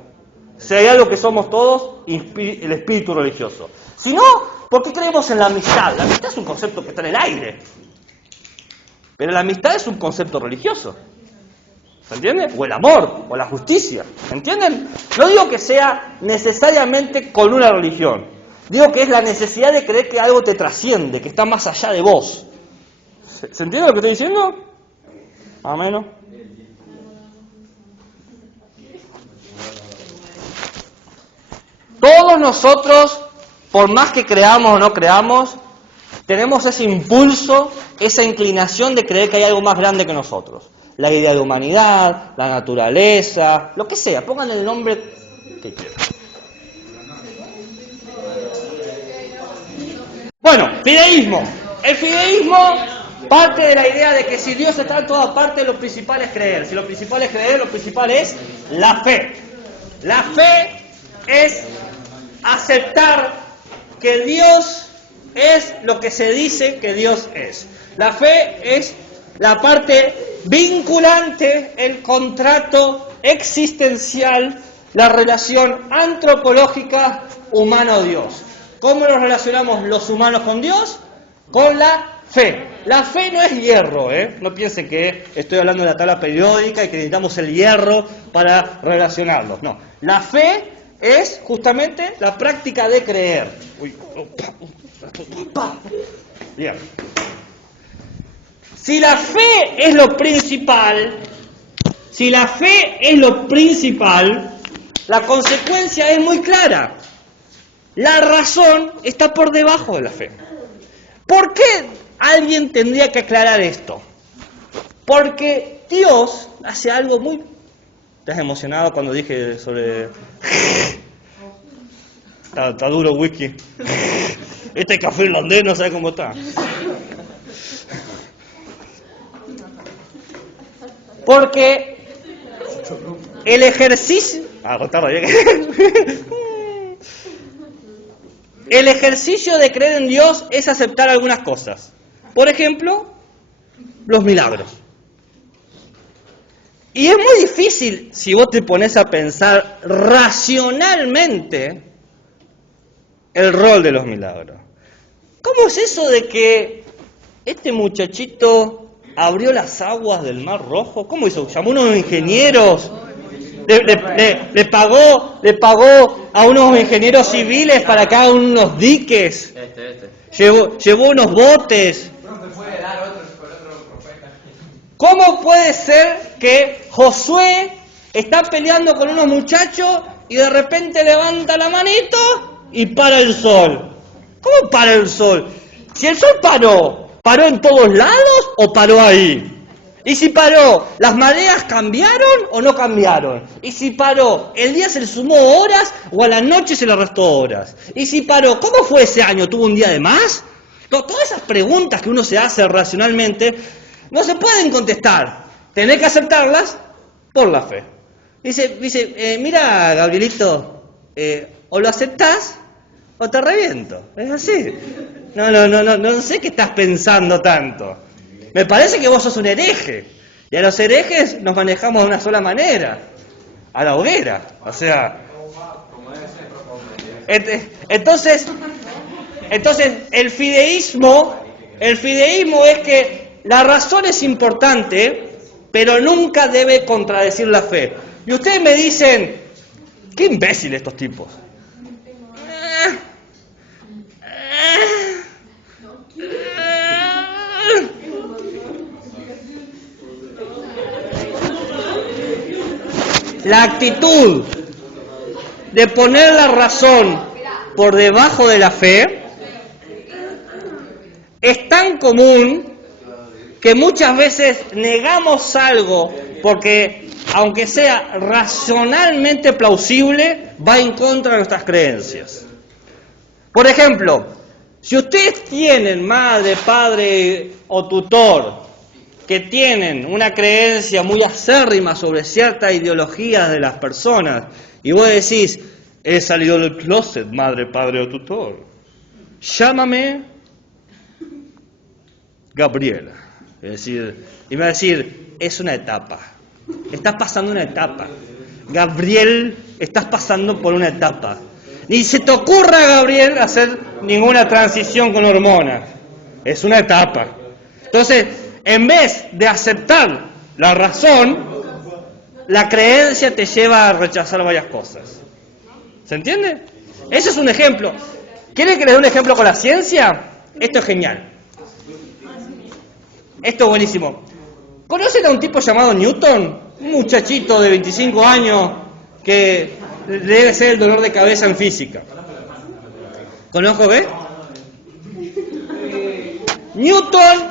Si hay algo que somos todos, el espíritu religioso. Si no, ¿por qué creemos en la amistad? La amistad es un concepto que está en el aire. Pero la amistad es un concepto religioso. ¿Se entiende? O el amor, o la justicia. ¿Entienden? No digo que sea necesariamente con una religión. Digo que es la necesidad de creer que algo te trasciende, que está más allá de vos. ¿Se entiende lo que estoy diciendo? Más o menos. Todos nosotros, por más que creamos o no creamos, tenemos ese impulso, esa inclinación de creer que hay algo más grande que nosotros. La idea de humanidad, la naturaleza, lo que sea, pónganle el nombre que quieran. Bueno, fideísmo. El fideísmo parte de la idea de que si Dios está en todas partes, lo principal es creer. Si lo principal es creer, lo principal es la fe. La fe es aceptar que Dios es lo que se dice que Dios es. La fe es la parte vinculante, el contrato existencial, la relación antropológica humano-Dios. ¿Cómo nos relacionamos los humanos con Dios? Con la fe. La fe no es hierro, ¿eh? No piensen que estoy hablando de la tabla periódica y que necesitamos el hierro para relacionarlos. No. La fe es justamente la práctica de creer. Bien. Si la fe es lo principal, la consecuencia es muy clara. La razón está por debajo de la fe. ¿Por qué alguien tendría que aclarar esto? Porque Dios hace algo muy... ¿Estás emocionado cuando dije sobre... Está duro whisky. Este café irlandés no sabe cómo está. Porque el ejercicio... El ejercicio de creer en Dios es aceptar algunas cosas. Por ejemplo, los milagros. Y es muy difícil, si vos te pones a pensar racionalmente, el rol de los milagros. ¿Cómo es eso de que este muchachito abrió las aguas del Mar Rojo? ¿Cómo hizo? ¿Llamó a unos ingenieros? Le pagó a unos ingenieros civiles para que hagan unos diques. Llevó unos botes. ¿Cómo puede ser que Josué está peleando con unos muchachos y de repente levanta la manito y para el sol? ¿Cómo para el sol? Si el sol ¿paró en todos lados o paró ahí? Y si paró, ¿las mareas cambiaron o no cambiaron? Y si paró, ¿el día se le sumó horas o a la noche se le restó horas? Y si paró, ¿cómo fue ese año? ¿Tuvo un día de más? No, todas esas preguntas que uno se hace racionalmente no se pueden contestar. Tenés que aceptarlas por la fe. Dice, mira, Gabrielito, o lo aceptás o te reviento. Es así. No sé qué estás pensando tanto. Me parece que vos sos un hereje. Y a los herejes nos manejamos de una sola manera. A la hoguera. O sea... Entonces el fideísmo es que la razón es importante, pero nunca debe contradecir la fe. Y ustedes me dicen, qué imbéciles estos tipos. La actitud de poner la razón por debajo de la fe es tan común que muchas veces negamos algo porque, aunque sea racionalmente plausible, va en contra de nuestras creencias. Por ejemplo, si ustedes tienen madre, padre o tutor que tienen una creencia muy acérrima sobre ciertas ideologías de las personas, y vos decís, he salido del closet, madre, padre o tutor, llámame Gabriela. Es decir, y me va a decir, es una etapa, estás pasando una etapa. Gabriel, estás pasando por una etapa. Ni se te ocurra, Gabriel, hacer ninguna transición con hormonas. Es una etapa. Entonces, en vez de aceptar la razón, la creencia te lleva a rechazar varias cosas. ¿Se entiende? Ese es un ejemplo. ¿Quieren que les dé un ejemplo con la ciencia? Esto es genial. Esto es buenísimo. ¿Conocen a un tipo llamado Newton? Un muchachito de 25 años que debe ser el dolor de cabeza en física. ¿Conozco qué? Newton,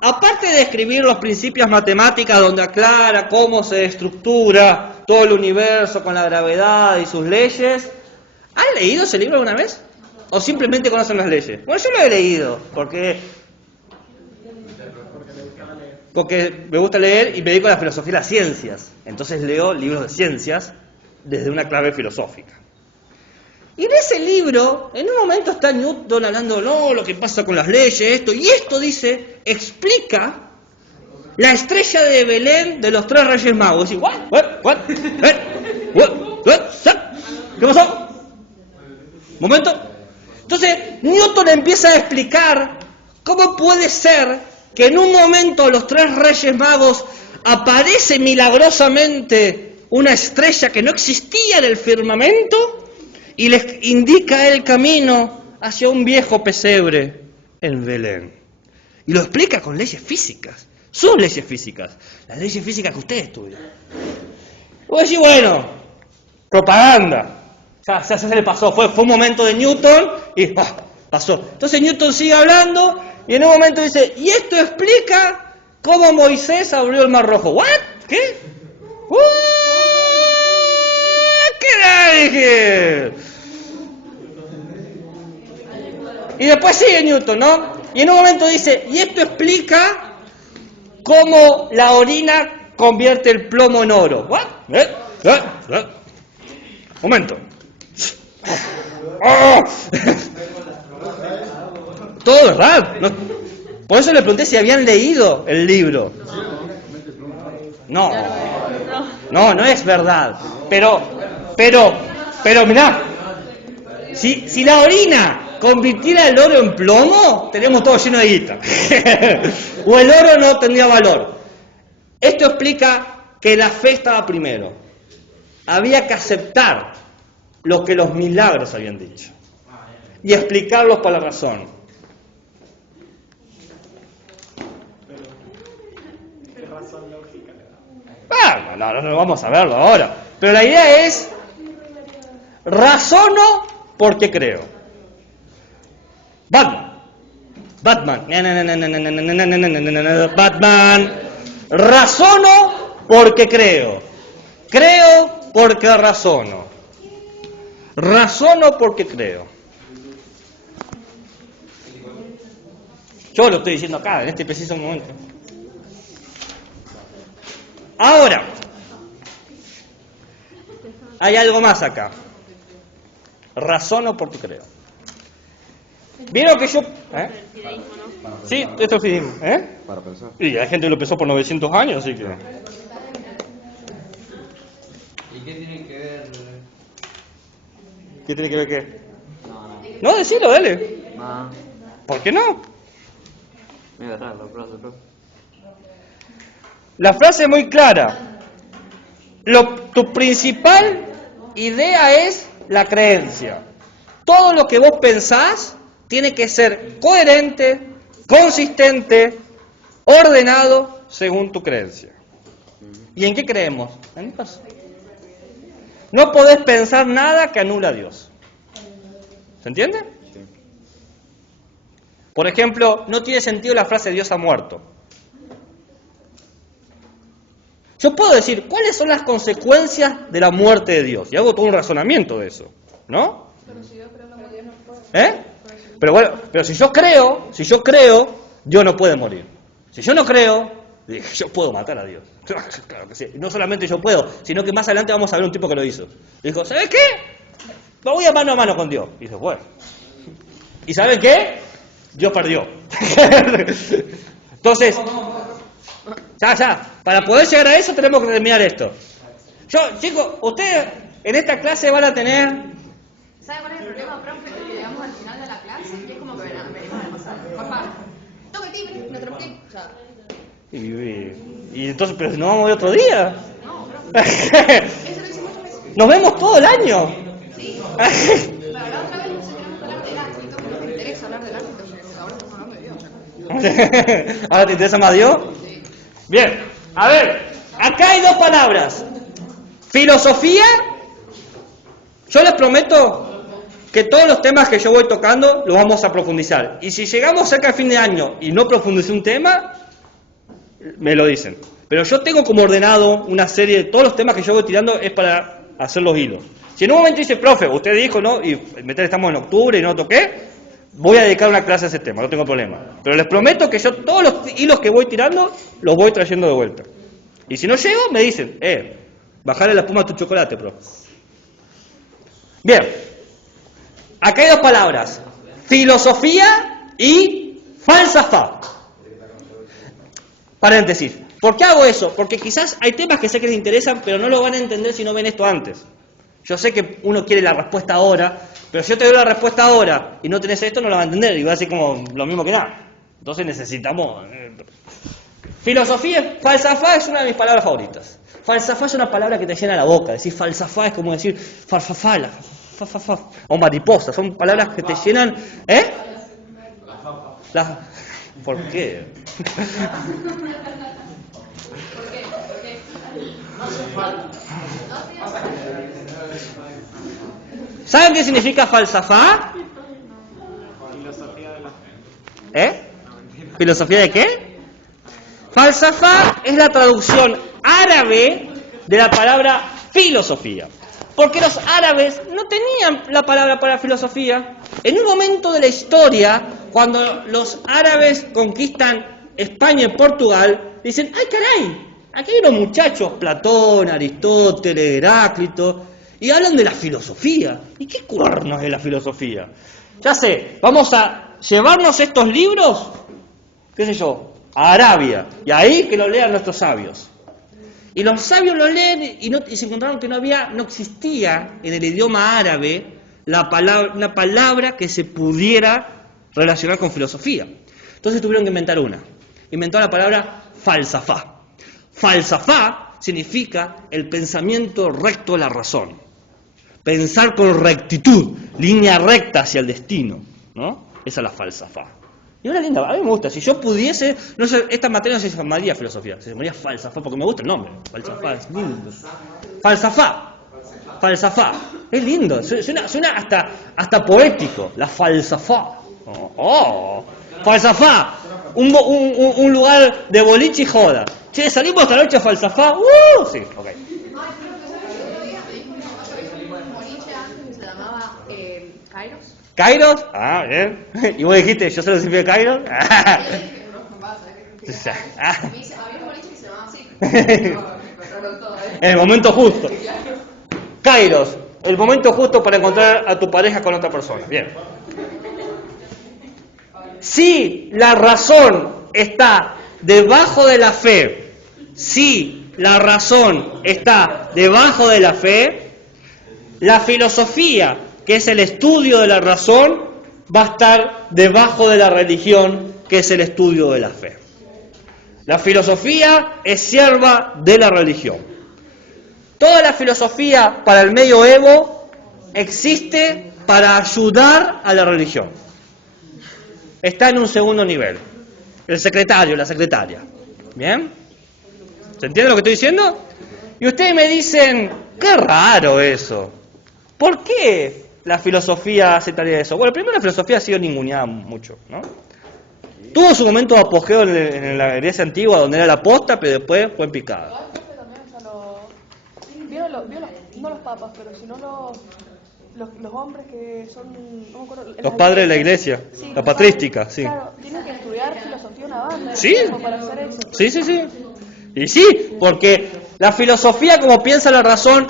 aparte de escribir los principios matemáticos donde aclara cómo se estructura todo el universo con la gravedad y sus leyes, ¿han leído ese libro alguna vez? ¿O simplemente conocen las leyes? Bueno, yo lo he leído porque me gusta leer y me dedico a la filosofía y las ciencias. Entonces leo libros de ciencias desde una clave filosófica. Y en ese libro, en un momento está Newton hablando, no, lo que pasa con las leyes, esto, y esto dice, explica la estrella de Belén de los 3 Reyes Magos. Y what? ¿Qué pasó? ¿Momento? Entonces, Newton empieza a explicar cómo puede ser que en un momento los 3 Reyes Magos aparece milagrosamente una estrella que no existía en el firmamento y les indica el camino hacia un viejo pesebre en Belén. Y lo explica con leyes físicas, sus leyes físicas, las leyes físicas que ustedes estudian. Y vos decís, bueno, propaganda, ya se le pasó, fue un momento de Newton y pasó. Entonces Newton sigue hablando y en un momento dice, y esto explica cómo Moisés abrió el Mar Rojo. ¿What? ¿Qué? ¿Qué le dije? Y después sigue Newton, ¿no? Y en un momento dice, y esto explica cómo la orina convierte el plomo en oro. ¿What? Momento. Todo verdad. Por eso le pregunté si habían leído el libro. No es verdad. Pero mirá, si la orina convirtiera el oro en plomo, teníamos todo lleno de guita. O el oro no tendría valor. Esto explica que la fe estaba primero. Había que aceptar lo que los milagros habían dicho y explicarlos por la razón. ¿Qué razón lógica le da? No vamos a verlo ahora. Pero la idea es, razono porque creo. Batman. Razono porque creo. Creo porque razono. Razono porque creo. Yo lo estoy diciendo acá, en este preciso momento. Ahora, hay algo más acá. Razono porque creo. ¿Vieron que yo...? Sí, esto es fideísmo. Para pensar. Y hay gente que lo pensó por 900 años, así que... ¿Y qué tiene que ver? ¿Qué tiene que ver qué? No, decilo, dale. No. ¿Por qué no? Mira atrás, los brazos. La frase es muy clara. Tu principal idea es la creencia. Todo lo que vos pensás tiene que ser coherente, consistente, ordenado según tu creencia. ¿Y en qué creemos? En Dios. No podés pensar nada que anula a Dios. ¿Se entiende? Por ejemplo, no tiene sentido la frase Dios ha muerto. Yo puedo decir, ¿cuáles son las consecuencias de la muerte de Dios? Y hago todo un razonamiento de eso, ¿no? Pero bueno, pero si yo creo, Dios no puede morir. Si yo no creo, yo puedo matar a Dios. Claro que sí. No solamente yo puedo, sino que más adelante vamos a ver un tipo que lo hizo. Dijo, ¿sabes qué? Me voy a mano con Dios. Y dice, bueno. ¿Y saben qué? Dios perdió. Entonces, ya. Para poder llegar a eso tenemos que terminar esto. Chicos, ustedes en esta clase van a tener... ¿Sabe cuál es el problema, profe? Que llegamos al final de la clase y es como que venimos de pasar. Papá, toca el timbre, no tenemos que... Ya. Y entonces, pero si no vamos a ir otro día. No, profe. Eso lo hicimos muchas veces. Nos vemos todo el año. Sí. La verdad, otra vez no sé, queremos hablar del árbitro, pero me interesa hablar del árbitro, porque ahora estamos hablando de Dios. ¿Ahora te interesa más Dios? Sí. Bien, a ver, acá hay dos palabras. Filosofía. Yo les prometo que todos los temas que yo voy tocando los vamos a profundizar. Y si llegamos cerca del fin de año y no profundicé un tema, me lo dicen. Pero yo tengo como ordenado una serie de todos los temas que yo voy tirando es para hacer los hilos. Si en un momento dice, profe, usted dijo, ¿no? Y estamos en octubre y no toqué, voy a dedicar una clase a ese tema, no tengo problema. Pero les prometo que yo todos los hilos que voy tirando los voy trayendo de vuelta. Y si no llego, me dicen, bajale la espuma a tu chocolate, profe. Bien, acá hay dos palabras, filosofía y falsafa. Paréntesis, ¿por qué hago eso? Porque quizás hay temas que sé que les interesan, pero no lo van a entender si no ven esto antes. Yo sé que uno quiere la respuesta ahora, pero si yo te doy la respuesta ahora y no tenés esto, no la vas a entender y va a decir como lo mismo que nada. Entonces necesitamos... Filosofía, falsafa es una de mis palabras favoritas. Falsafa es una palabra que te llena la boca. Decir falsafa es como decir farfafala, o mariposa. Son palabras que te llenan... ¿Por qué? ¿Saben qué significa falsafa? ¿Filosofía de qué? Falsafa es la traducción árabe de la palabra filosofía. Porque los árabes no tenían la palabra para filosofía. En un momento de la historia, cuando los árabes conquistan España y Portugal, dicen, ¡ay caray! Aquí hay unos muchachos, Platón, Aristóteles, Heráclito, y hablan de la filosofía. ¿Y qué cuernos es la filosofía? Ya sé, vamos a llevarnos estos libros, qué sé yo, a Arabia, y ahí que lo lean nuestros sabios. Y los sabios lo leen y se encontraron que no existía en el idioma árabe una palabra que se pudiera relacionar con filosofía. Entonces tuvieron que inventar una. Inventaron la palabra falsafa. Falsafa significa el pensamiento recto de la razón. Pensar con rectitud, línea recta hacia el destino, ¿no? Esa es la falsafa. Y una linda, a mí me gusta. Si yo pudiese, no sé, esta materia no se llamaría filosofía, se llamaría falsafa, porque me gusta el nombre. Falsafa, es lindo. Falsafa, es lindo. Suena hasta poético. La falsafa. Falsafa. Un lugar de boliche y joda. Che, salimos esta noche a falsafa. Sí, ok. ¿Kairos? Ah, bien. ¿Y vos dijiste, yo sé lo que significa Kairos? En el momento justo. Kairos, el momento justo para encontrar a tu pareja con otra persona. Bien. Si la razón está debajo de la fe, la filosofía, que es el estudio de la razón, va a estar debajo de la religión, que es el estudio de la fe. La filosofía es sierva de la religión. Toda la filosofía para el medioevo existe para ayudar a la religión. Está en un segundo nivel. El secretario, la secretaria. ¿Bien? ¿Se entiende lo que estoy diciendo? Y ustedes me dicen, qué raro eso. ¿Por qué la filosofía aceptaría eso? Bueno, primero la filosofía ha sido ninguneada mucho, ¿no? Tuvo su momento de apogeo en la Grecia antigua, donde era la posta, pero después fue en picada. No los papas, pero sino los hombres que son... No me acuerdo, Los padres de la iglesia, sí, la patrística, sí. Claro, tienen que estudiar filosofía una banda. ¿Sí? Como para hacer eso. Sí, sí, sí. Y sí, porque la filosofía, como piensa la razón,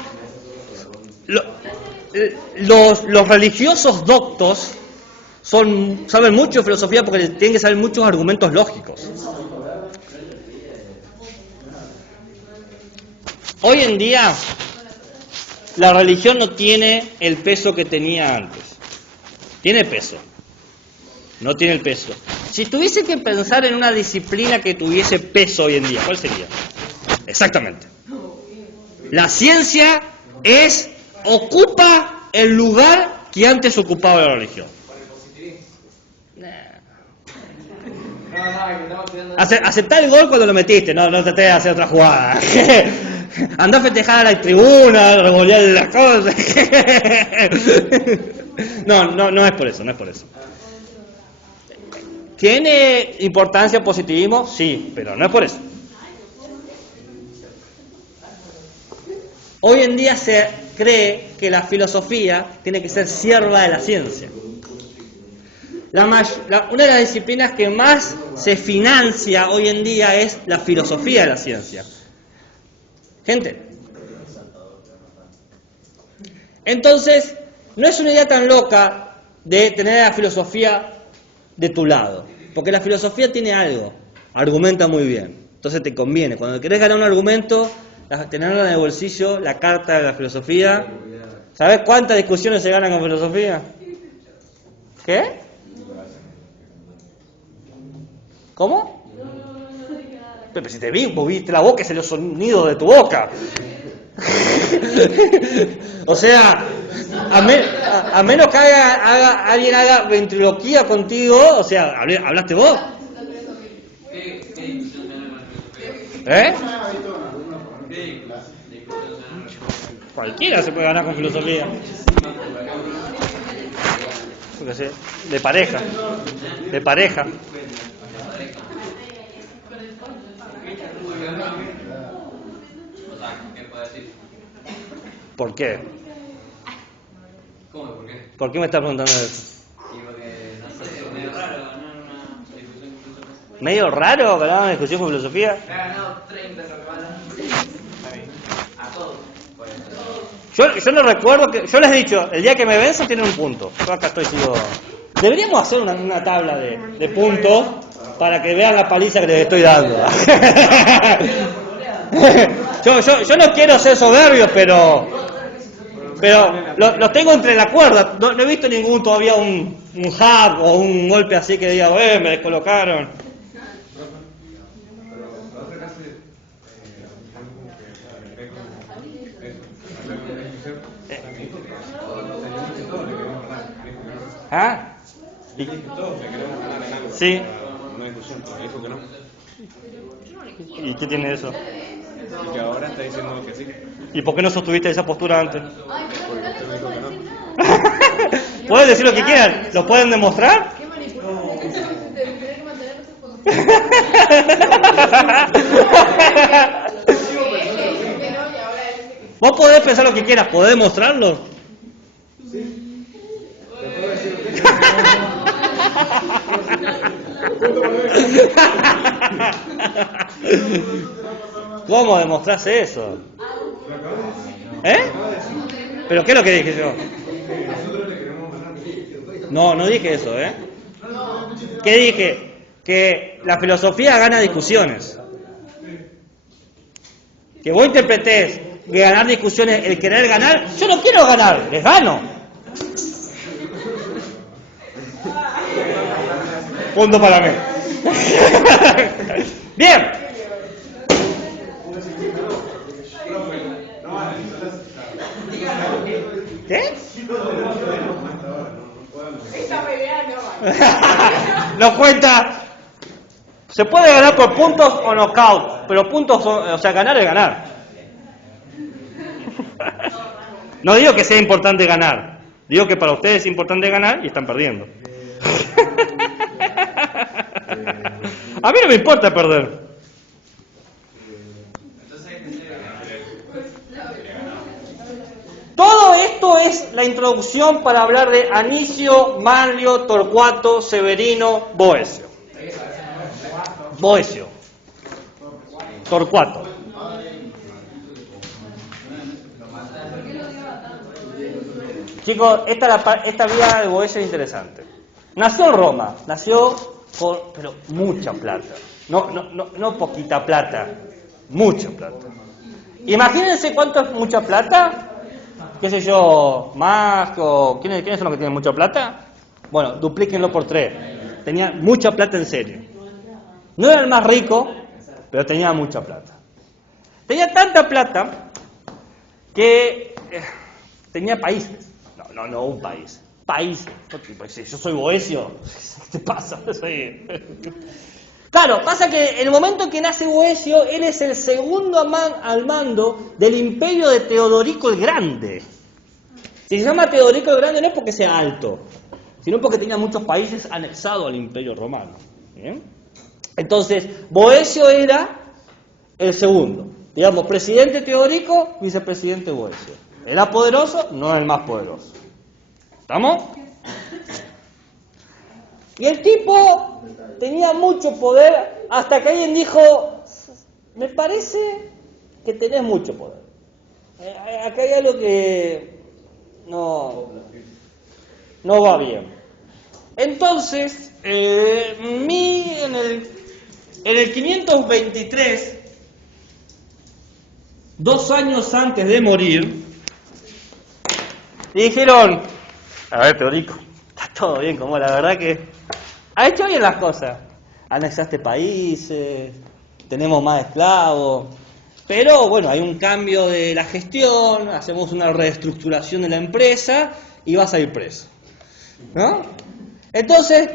los religiosos doctos saben mucho de filosofía porque tienen que saber muchos argumentos lógicos. Hoy en día, la religión no tiene el peso que tenía antes. Tiene peso. No tiene el peso. Si tuviese que pensar en una disciplina que tuviese peso hoy en día, ¿cuál sería? Exactamente. La ciencia ocupa el lugar que antes ocupaba la religión. Aceptá el gol cuando lo metiste, no traté de hacer otra jugada. Andá a festejar a la tribuna, revolear las cosas. No es por eso, no es por eso. ¿Tiene importancia el positivismo? Sí, pero no es por eso. Hoy en día se cree que la filosofía tiene que ser sierva de la ciencia. Una de las disciplinas que más se financia hoy en día es la filosofía de la ciencia. Gente. Entonces, no es una idea tan loca de tener a la filosofía de tu lado. Porque la filosofía tiene algo, argumenta muy bien. Entonces te conviene. Cuando querés ganar un argumento, tenerla en el bolsillo, la carta de la filosofía. ¿Sabés cuántas discusiones se ganan con filosofía? ¿Qué? ¿Cómo? Pero si te vi, vos viste la boca y salió sonido de tu boca. O sea, a menos que alguien haga ventriloquía contigo, o sea, ¿hablaste vos? ¿Eh? Cualquiera se puede ganar con filosofía. De pareja. De pareja. ¿Por qué? ¿Cómo? ¿Por qué? ¿Por qué me estás preguntando eso? Sí, porque no sé, medio raro ganar una discusión filosófica. ¿Medio raro ganar una discusión con filosofía? Me ha ganado 30 lo que vale. A todos. Yo no recuerdo que... Yo les he dicho, el día que me venzo tienen un punto. Yo acá estoy sigo... Deberíamos hacer una tabla de puntos para que vean la paliza que les estoy dando. Yo no quiero ser soberbio, pero lo tengo entre la cuerda. No he visto todavía un hack o un golpe así que diga, me descolocaron. ¿Ah? Sí. ¿Y qué tiene eso? Y que ahora está diciendo que sí. ¿Y por qué no sostuviste esa postura antes? Porque usted me dijo que no. Pueden decir lo que quieran, ¿lo pueden demostrar? Vos podés pensar lo que quieras, ¿podés demostrarlo? ¿Cómo demostrás eso? ¿Eh? ¿Pero qué es lo que dije yo? No dije eso, ¿eh? ¿Qué dije? Que la filosofía gana discusiones. Que vos interpretés que ganar discusiones, el querer ganar, yo no quiero ganar, les gano. Punto para mí. Bien. ¿Qué? Esta pelea no va. No cuenta. Se puede ganar por puntos o knockout, pero puntos son, o sea, ganar es ganar. No digo que sea importante ganar, digo que para ustedes es importante ganar y están perdiendo. A mí no me importa perder. Todo esto es la introducción para hablar de Anicio, Manlio, Torcuato, Severino, Boecio. Boecio. Torcuato. Chicos, esta vida de Boecio es interesante. Nació en Roma, nació con pero mucha plata. No poquita plata, mucha plata. Imagínense cuánto es mucha plata. ¿Qué sé yo? Más o ¿quiénes son los que tienen mucha plata? Bueno, duplíquenlo por 3. Tenía mucha plata en serio. No era el más rico, pero tenía mucha plata. Tenía tanta plata que tenía países. No un país. Países. Yo soy Boecio. ¿Qué te pasa? Claro, pasa que en el momento que nace Boecio, él es el segundo al mando del imperio de Teodorico el Grande. Si se llama Teodorico el Grande no es porque sea alto, sino porque tenía muchos países anexados al imperio romano. ¿Bien? Entonces, Boecio era el segundo. Digamos, presidente Teodorico, vicepresidente Boecio. ¿Era poderoso? No era el más poderoso. ¿Estamos? Y el tipo tenía mucho poder hasta que alguien dijo, me parece que tenés mucho poder. Acá hay algo que no va bien. Entonces, en el 523, 2 años antes de morir, le dijeron, a ver, Teodorico, está todo bien, como la verdad que ha hecho bien las cosas. Anexaste países, tenemos más esclavos, pero bueno, hay un cambio de la gestión, hacemos una reestructuración de la empresa y vas a ir preso. ¿No? Entonces,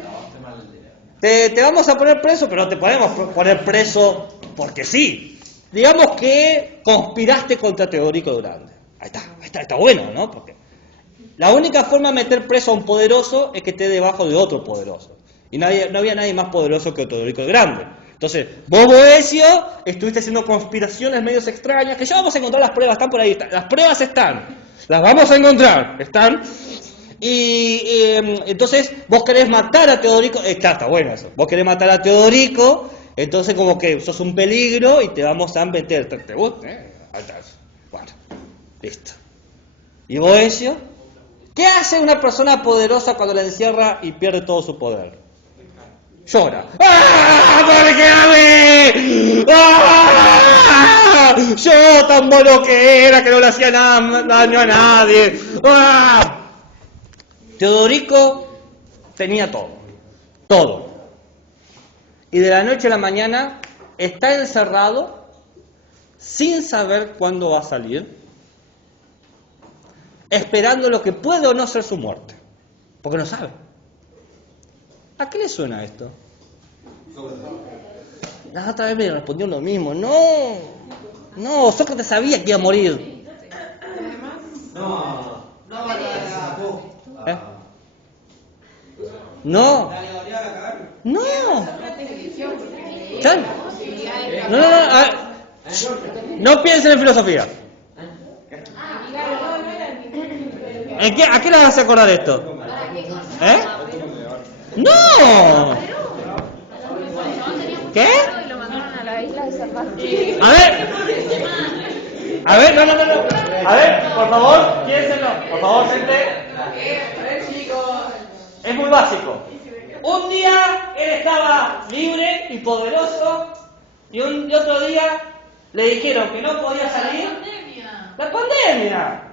te vamos a poner preso, pero no te podemos poner preso porque sí. Digamos que conspiraste contra Teodorico el Grande. Ahí está bueno, ¿no? Porque la única forma de meter preso a un poderoso es que esté debajo de otro poderoso. Y no había nadie más poderoso que Teodorico el Grande. Entonces, vos, Boecio, estuviste haciendo conspiraciones medios extrañas, que ya vamos a encontrar las pruebas, están por ahí. Las pruebas están. Las vamos a encontrar. Están. Y entonces, vos querés matar a Teodorico. Está bueno eso. Vos querés matar a Teodorico, entonces como que sos un peligro y te vamos a meter. ¿Te gusta? Bueno, listo. ¿Y Boecio? ¿Qué hace una persona poderosa cuando la encierra y pierde todo su poder? Llora. ¡Ah! ¡Porque a mí! ¡Ah! Yo tan bueno que era que no le hacía daño a nadie. ¡Ah! Teodorico tenía todo. Y de la noche a la mañana está encerrado sin saber cuándo va a salir, esperando lo que puede o no ser su muerte, porque no sabe. ¿A qué le suena esto? La otra vez me respondió lo mismo. No, Sócrates sabía que iba a morir. ¿Eh? No. ¿Están? No piensen en filosofía. ¿A qué le vas a acordar esto? ¿Eh? ¡No! ¿Qué? A ver, no. A ver, por favor, piénsenlo. Por favor, gente. Es muy básico. Un día él estaba libre y poderoso y otro día le dijeron que no podía salir. La pandemia.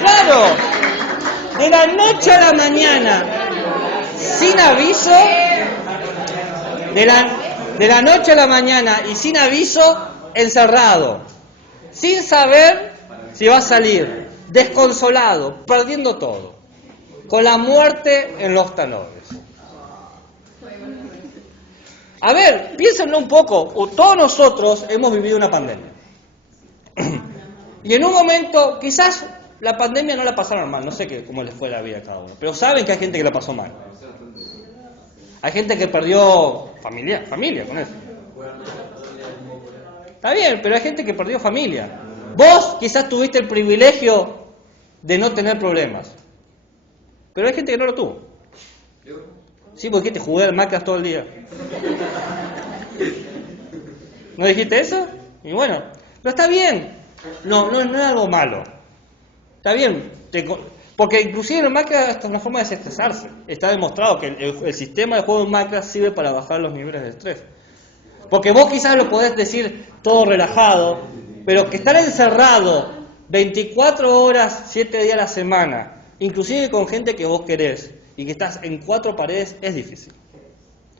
Claro, de la noche a la mañana, sin aviso, de la noche a la mañana y sin aviso, encerrado, sin saber si va a salir, desconsolado, perdiendo todo, con la muerte en los talones. A ver, piénsenlo un poco, todos nosotros hemos vivido una pandemia. Y en un momento, quizás la pandemia no la pasaron mal, no sé cómo les fue la vida a cada uno, pero saben que hay gente que la pasó mal. Hay gente que perdió familia con eso. Está bien, pero hay gente que perdió familia. Vos quizás tuviste el privilegio de no tener problemas, pero hay gente que no lo tuvo. Sí, porque te jugué al Minecraft todo el día. ¿No dijiste eso? Y bueno, pero está bien. No es algo malo. Está bien. Porque inclusive en Minecraft es una forma de desestresarse. Está demostrado que el sistema de juego en Minecraft sirve para bajar los niveles de estrés. Porque vos quizás lo podés decir todo relajado, pero que estar encerrado 24 horas, 7 días a la semana, inclusive con gente que vos querés, y que estás en 4 paredes, es difícil.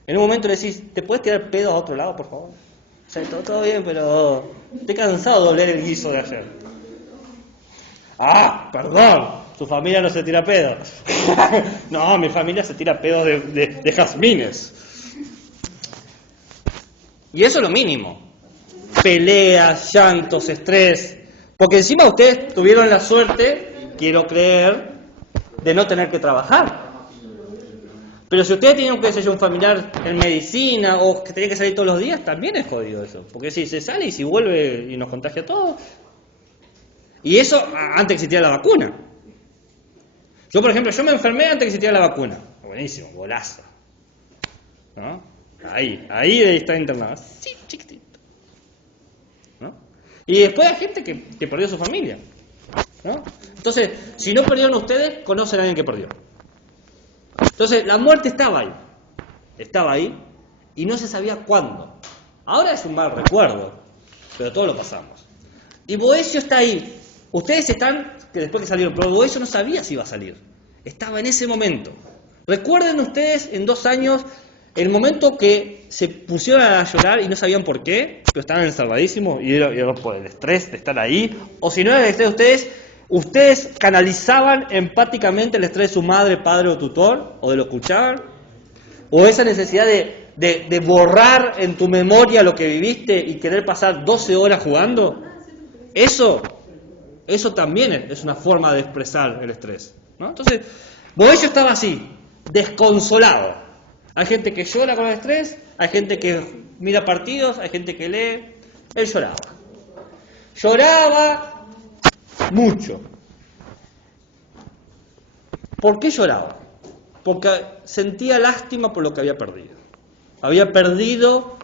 En un momento le decís, ¿te puedes tirar pedos a otro lado, por favor? O sea, todo bien, pero estoy cansado de oler el guiso de ayer. Ah, perdón, su familia no se tira pedos. No, mi familia se tira pedos de jazmines. Y eso es lo mínimo. Peleas, llantos, estrés. Porque encima ustedes tuvieron la suerte, quiero creer, de no tener que trabajar. Pero si ustedes tienen que ser un familiar en medicina o que tiene que salir todos los días, también es jodido eso. Porque si se sale y si vuelve y nos contagia a todos. Y eso antes que existiera la vacuna. Yo, por ejemplo, me enfermé antes que existiera la vacuna. Buenísimo, golazo. ¿No? Ahí está internado. Sí, chiquitito. ¿No? Y después hay gente que perdió su familia. ¿No? Entonces, si no perdieron ustedes, conocen a alguien que perdió. Entonces, la muerte estaba ahí, y no se sabía cuándo. Ahora es un mal recuerdo, pero todos lo pasamos. Y Boecio está ahí. Ustedes están, que después que salieron, pero Boecio no sabía si iba a salir. Estaba en ese momento. Recuerden ustedes en 2 años el momento que se pusieron a llorar y no sabían por qué, pero estaban encerradísimos y era por el estrés de estar ahí. O si no era el estrés de ustedes canalizaban empáticamente el estrés de su madre, padre o tutor, o de lo que escuchaban, o esa necesidad de borrar en tu memoria lo que viviste y querer pasar 12 horas jugando. Eso también es una forma de expresar el estrés, ¿no? Entonces, Boecio estaba así, desconsolado. Hay gente que llora con el estrés, hay gente que mira partidos, hay gente que lee. Él lloraba. Lloraba mucho. ¿Por qué lloraba? Porque sentía lástima por lo que había perdido. Había perdido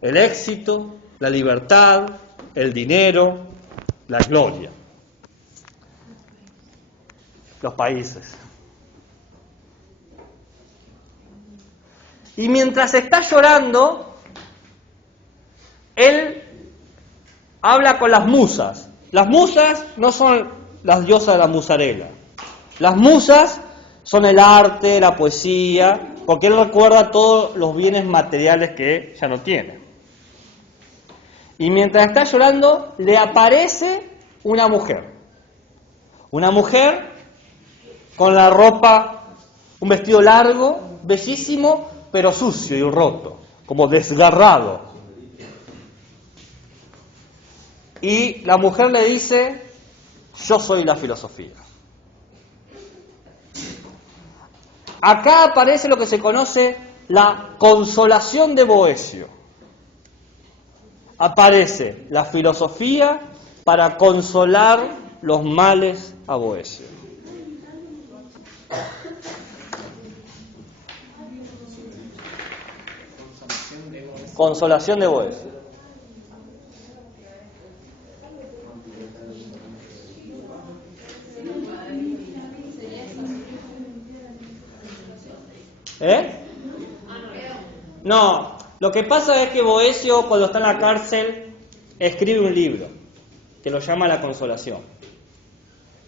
el éxito, la libertad, el dinero, la gloria, los países. Y mientras está llorando, él habla con las musas. Las musas no son las diosas de la musarela. Las musas son el arte, la poesía, porque él recuerda todos los bienes materiales que ya no tiene. Y mientras está llorando, le aparece una mujer. Una mujer con la ropa, un vestido largo, bellísimo, pero sucio y roto, como desgarrado. Y la mujer le dice, yo soy la filosofía. Acá aparece lo que se conoce la consolación de Boecio. Aparece la filosofía para consolar los males a Boecio. Consolación de Boecio. No, lo que pasa es que Boecio, cuando está en la cárcel, escribe un libro que lo llama La Consolación.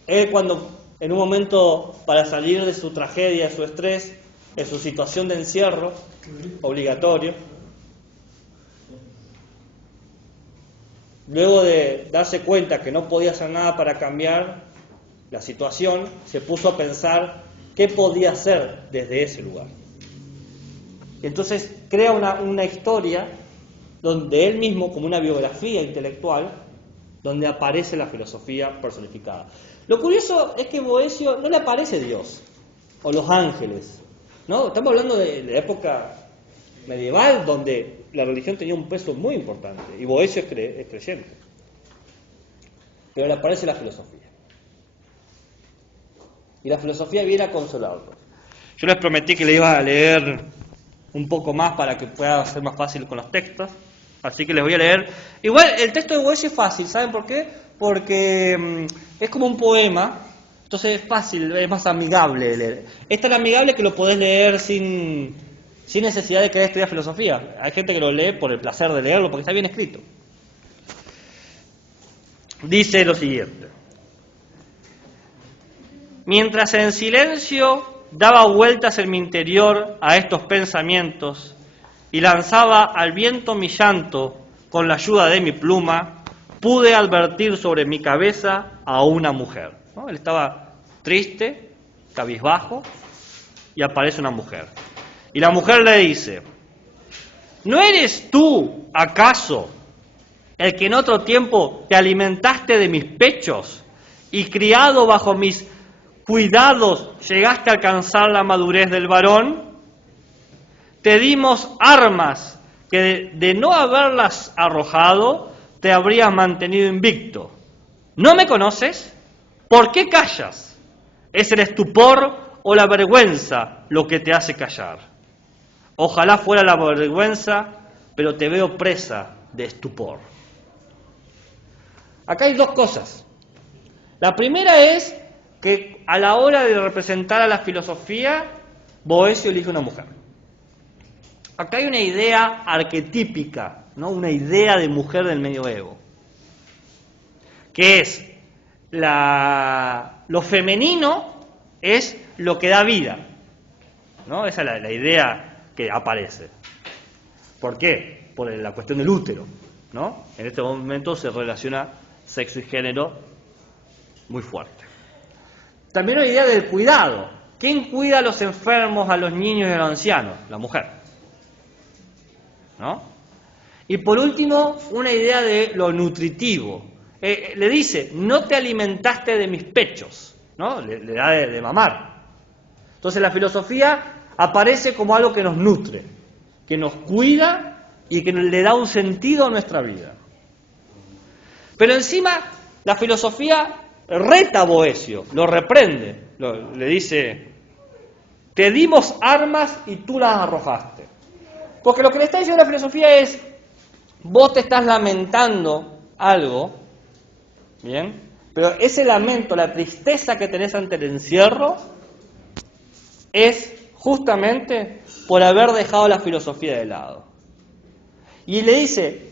Él, cuando en un momento, para salir de su tragedia, de su estrés, en su situación de encierro obligatorio, luego de darse cuenta que no podía hacer nada para cambiar la situación, se puso a pensar qué podía hacer desde ese lugar. Y entonces crea una historia donde él mismo, como una biografía intelectual, donde aparece la filosofía personificada. Lo curioso es que Boecio no le aparece Dios o los ángeles, ¿no? Estamos hablando de la época medieval donde la religión tenía un peso muy importante y Boecio es creyente. Pero le aparece la filosofía. Y la filosofía viene a consolarlo. Yo les prometí que le iba a leer un poco más para que pueda ser más fácil con los textos. Así que les voy a leer. Igual el texto de Boecio es fácil, ¿saben por qué? Porque es como un poema, entonces es fácil, es más amigable de leer. Es tan amigable que lo podés leer sin necesidad de querer estudiar filosofía. Hay gente que lo lee por el placer de leerlo, porque está bien escrito. Dice lo siguiente: mientras en silencio daba vueltas en mi interior a estos pensamientos y lanzaba al viento mi llanto con la ayuda de mi pluma, pude advertir sobre mi cabeza a una mujer, ¿no? Él estaba triste, cabizbajo, y aparece una mujer. Y la mujer le dice: ¿no eres tú, acaso, el que en otro tiempo te alimentaste de mis pechos y criado bajo mis cuidados llegaste a alcanzar la madurez del varón? Te dimos armas que de no haberlas arrojado te habrías mantenido invicto. ¿No me conoces? ¿Por qué callas? ¿Es el estupor o la vergüenza lo que te hace callar? Ojalá fuera la vergüenza, pero te veo presa de estupor. Acá hay dos cosas. La primera es que a la hora de representar a la filosofía, Boecio elige una mujer. Acá hay una idea arquetípica, ¿no? Una idea de mujer del medioevo, que es lo femenino es lo que da vida, ¿no? Esa es la idea que aparece. ¿Por qué? Por la cuestión del útero, ¿no? En este momento se relaciona sexo y género muy fuerte. También la idea del cuidado. ¿Quién cuida a los enfermos, a los niños y a los ancianos? La mujer, ¿no? Y por último, una idea de lo nutritivo. Le dice: no te alimentaste de mis pechos, ¿no? Le da de mamar. Entonces la filosofía aparece como algo que nos nutre, que nos cuida y que le da un sentido a nuestra vida. Pero encima la filosofía reta a Boecio, lo reprende, le dice: te dimos armas y tú las arrojaste. Porque lo que le está diciendo la filosofía es: vos te estás lamentando algo, ¿bien? Pero ese lamento, la tristeza que tenés ante el encierro, es justamente por haber dejado la filosofía de lado. Y le dice: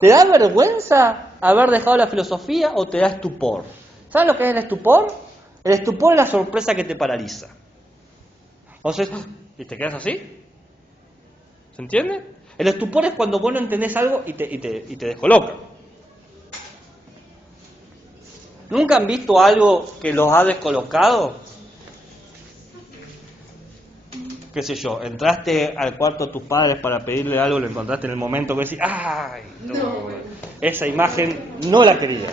¿te da vergüenza haber dejado la filosofía o te da estupor? ¿Sabes lo que es el estupor? El estupor es la sorpresa que te paraliza. Entonces, ¿y te quedas así? ¿Se entiende? El estupor es cuando vos no entendés algo y te descoloca. ¿Nunca han visto algo que los ha descolocado? Qué sé yo, entraste al cuarto de tus padres para pedirle algo, lo encontraste en el momento que decís: ¡ay! No, esa imagen no la quería.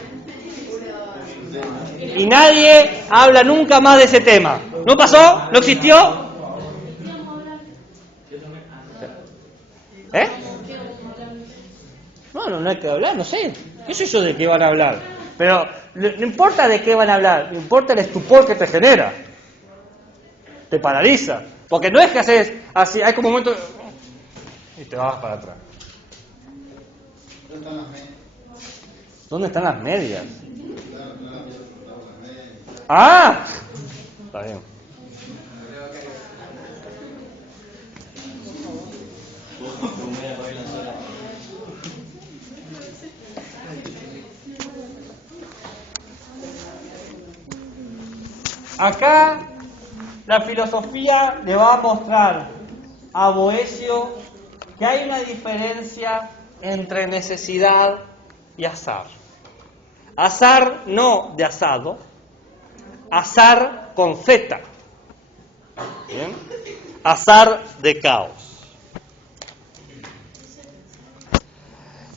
Y nadie habla nunca más de ese tema. ¿No pasó? ¿No existió? ¿Eh? No hay que hablar, no sé. ¿Qué sé yo de qué van a hablar? Pero no importa de qué van a hablar, no importa el estupor que te genera. Te paraliza. Porque no es que haces así, hay como un momento y te vas para atrás. ¿Dónde están las medias? ¡Ah! Está bien. Acá la filosofía le va a mostrar a Boecio que hay una diferencia entre necesidad y azar. Azar no de asado, azar con Z. ¿Bien? Azar de caos.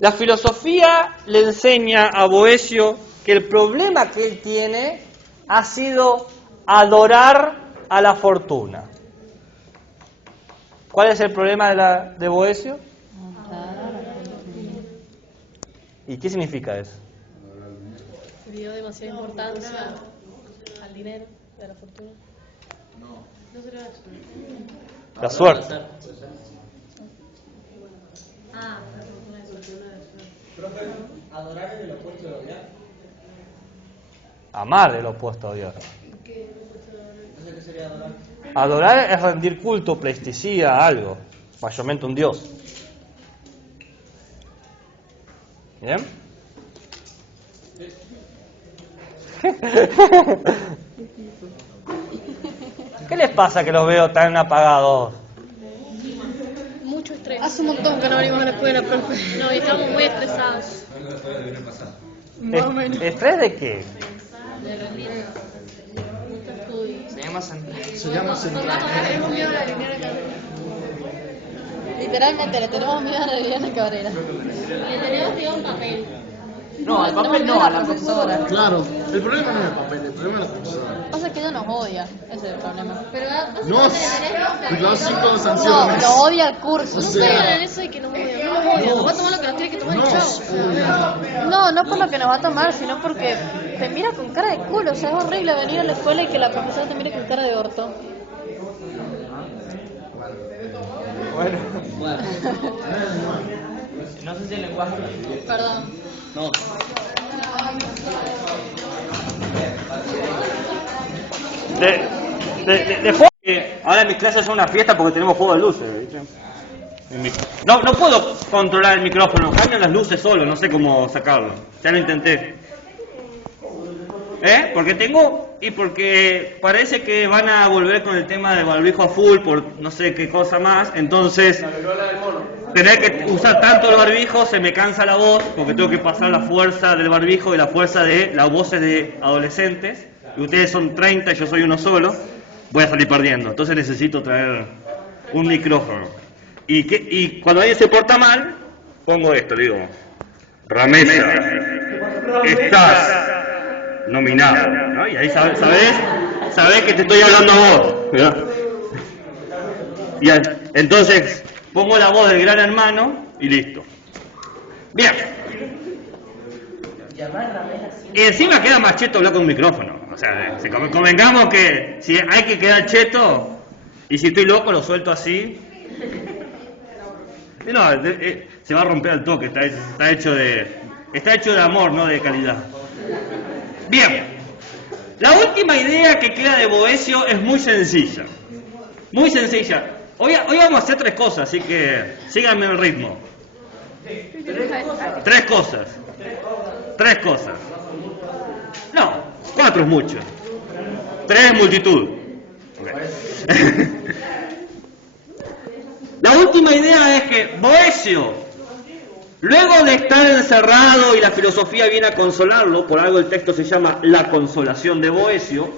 La filosofía le enseña a Boecio que el problema que él tiene ha sido adorar a la fortuna. ¿Cuál es el problema de Boecio? ¿Y qué significa eso? Le dio demasiada importancia al dinero, a la fortuna. No será eso. La suerte. Ah, Adorar es el opuesto de odiar. Amar es lo opuesto a Dios. ¿Qué sería adorar? Adorar es rendir culto, pleitesía a algo, mayormente un Dios. ¿Bien? ¿Qué les pasa que los veo tan apagados? mucho estrés. Hace un montón que no venimos a la escuela, profe. No, y estamos muy estresados. Más o menos. ¿Estrés de qué? De rendir. Mucho estudio. Se llama central. Se llama central. Tenemos miedo a la Liliana Cabrera. Literalmente le tenemos miedo a la Liliana Cabrera. Le tenemos que dar un papel. No, al papel no, a la profesora. Claro, el problema no es el papel, el problema es la profesora. Pasa que ella nos odia, ese es el problema. Pero No, los 5 No, sanciones. lo odia el curso. no se en eso de que nos odia. No nos odia. Nos va a tomar lo que nos tiene que tomar y chao. No, no por lo que nos va a tomar, sino porque te mira con cara de culo. O sea, es horrible venir a la escuela y que la profesora te mire con cara de orto. Bueno. No sé si el lenguaje. Perdón. No. De juego. Ahora en mis clases es una fiesta porque tenemos juego de luces. ¿Viste? No puedo controlar el micrófono, cambian las luces solo, no sé cómo sacarlo. Ya lo intenté. Porque porque parece que van a volver con el tema del barbijo a full por no sé qué cosa más, entonces tener que usar tanto el barbijo se me cansa la voz porque tengo que pasar la fuerza del barbijo y la fuerza de las voces de adolescentes, y ustedes son 30 y yo soy uno solo, voy a salir perdiendo, entonces necesito traer un micrófono. Y cuando alguien se porta mal, pongo esto, digo, Ramesa, estás nominado, ¿no? Y ahí sabés que te estoy hablando a vos, ¿verdad? Y entonces pongo la voz del gran hermano y listo. Bien. Y encima queda más cheto hablar con un micrófono. O sea, convengamos que si hay que quedar cheto, y si estoy loco lo suelto así. Y no, se va a romper al toque, está hecho de amor, no de calidad. Bien, la última idea que queda de Boecio es muy sencilla. Muy sencilla. Hoy vamos a hacer 3 cosas, así que síganme el ritmo. 3 cosas. 3 cosas. No, 4 es mucho. 3 es multitud. Okay. La última idea es que Boecio, luego de estar encerrado y la filosofía viene a consolarlo, por algo el texto se llama La consolación de Boecio,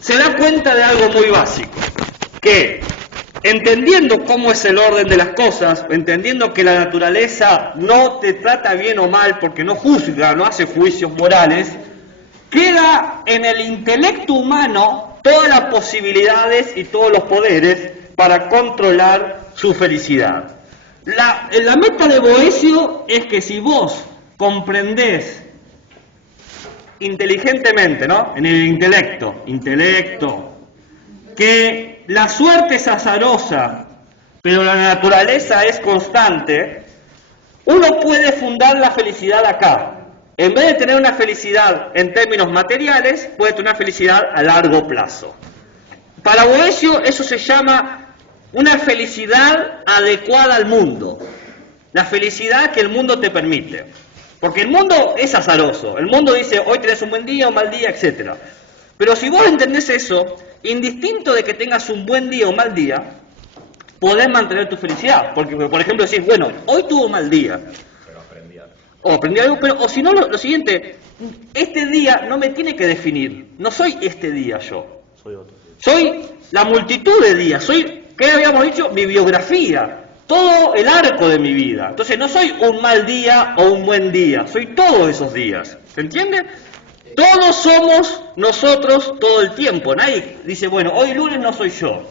se da cuenta de algo muy básico, que entendiendo cómo es el orden de las cosas, entendiendo que la naturaleza no te trata bien o mal porque no juzga, no hace juicios morales, queda en el intelecto humano todas las posibilidades y todos los poderes para controlar su felicidad. La meta de Boecio es que si vos comprendés inteligentemente, ¿no? En el intelecto, que la suerte es azarosa, pero la naturaleza es constante, uno puede fundar la felicidad acá. En vez de tener una felicidad en términos materiales, puede tener una felicidad a largo plazo. Para Boecio eso se llama una felicidad adecuada al mundo, la felicidad que el mundo te permite. Porque el mundo es azaroso, el mundo dice hoy tenés un buen día, un mal día, etc. Pero si vos entendés eso, indistinto de que tengas un buen día o mal día, podés mantener tu felicidad. Porque, por ejemplo, decís, bueno, hoy tuvo un mal día, o aprendí algo, pero, o si no, lo siguiente, este día no me tiene que definir, no soy este día yo, soy la multitud de días, soy, ¿qué habíamos dicho? Mi biografía, todo el arco de mi vida. Entonces no soy un mal día o un buen día, soy todos esos días, ¿se entiende? Todos somos nosotros todo el tiempo, nadie dice, bueno, hoy lunes no soy yo,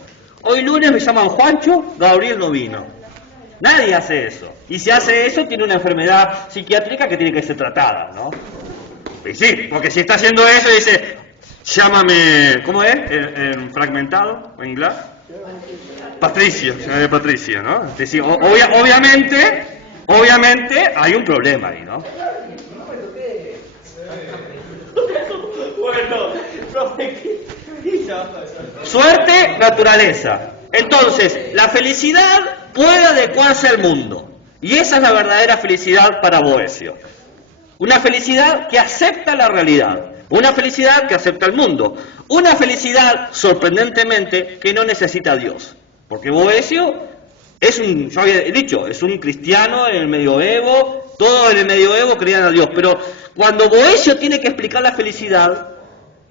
hoy lunes me llaman Juancho, Gabriel no vino. Nadie hace eso. Y si hace eso, tiene una enfermedad psiquiátrica que tiene que ser tratada, ¿no? Y sí, porque si está haciendo eso, dice, llámame, ¿cómo es? En fragmentado, en inglés. Patricia, llámame Patricia, ¿no? Es decir, obviamente hay un problema ahí, ¿no? Suerte, naturaleza. Entonces, la felicidad puede adecuarse al mundo. Y esa es la verdadera felicidad para Boecio. Una felicidad que acepta la realidad. Una felicidad que acepta el mundo. Una felicidad, sorprendentemente, que no necesita a Dios. Porque Boecio es un, yo había dicho, es un cristiano en el medioevo. Todos en el medioevo creían a Dios. Pero cuando Boecio tiene que explicar la felicidad,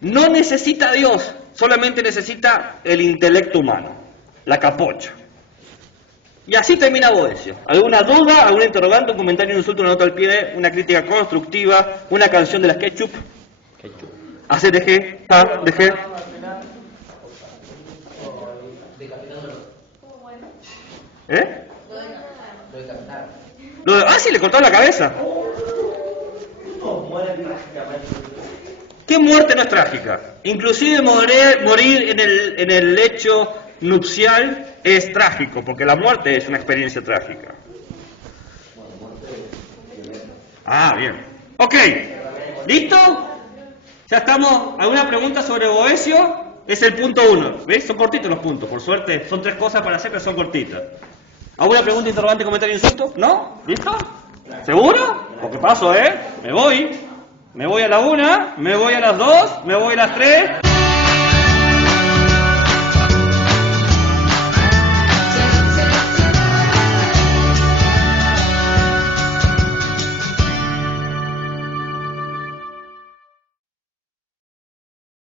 no necesita a Dios. Solamente necesita el intelecto humano. La capocha. Y así termina Boecio. ¿Alguna duda, alguna interrogante, un comentario, un insulto, una nota al pie, una crítica constructiva, una canción de las Ketchup? Hace de G, pa, de G. ¿Eh? Sí, le cortaron la cabeza. ¿Qué muerte no es trágica? Inclusive morir en el lecho nupcial es trágico, porque la muerte es una experiencia trágica. Ah, bien. Ok, ¿listo? Ya estamos. ¿Alguna pregunta sobre Boecio? Es el punto 1. ¿Ves? Son cortitos los puntos, por suerte. Son 3 cosas para hacer, pero son cortitas. ¿Alguna pregunta, interrogante, comentario, insulto? ¿No? ¿Listo? ¿Seguro? Porque paso, ¿eh? Me voy a la 1, me voy a las 2, me voy a las 3.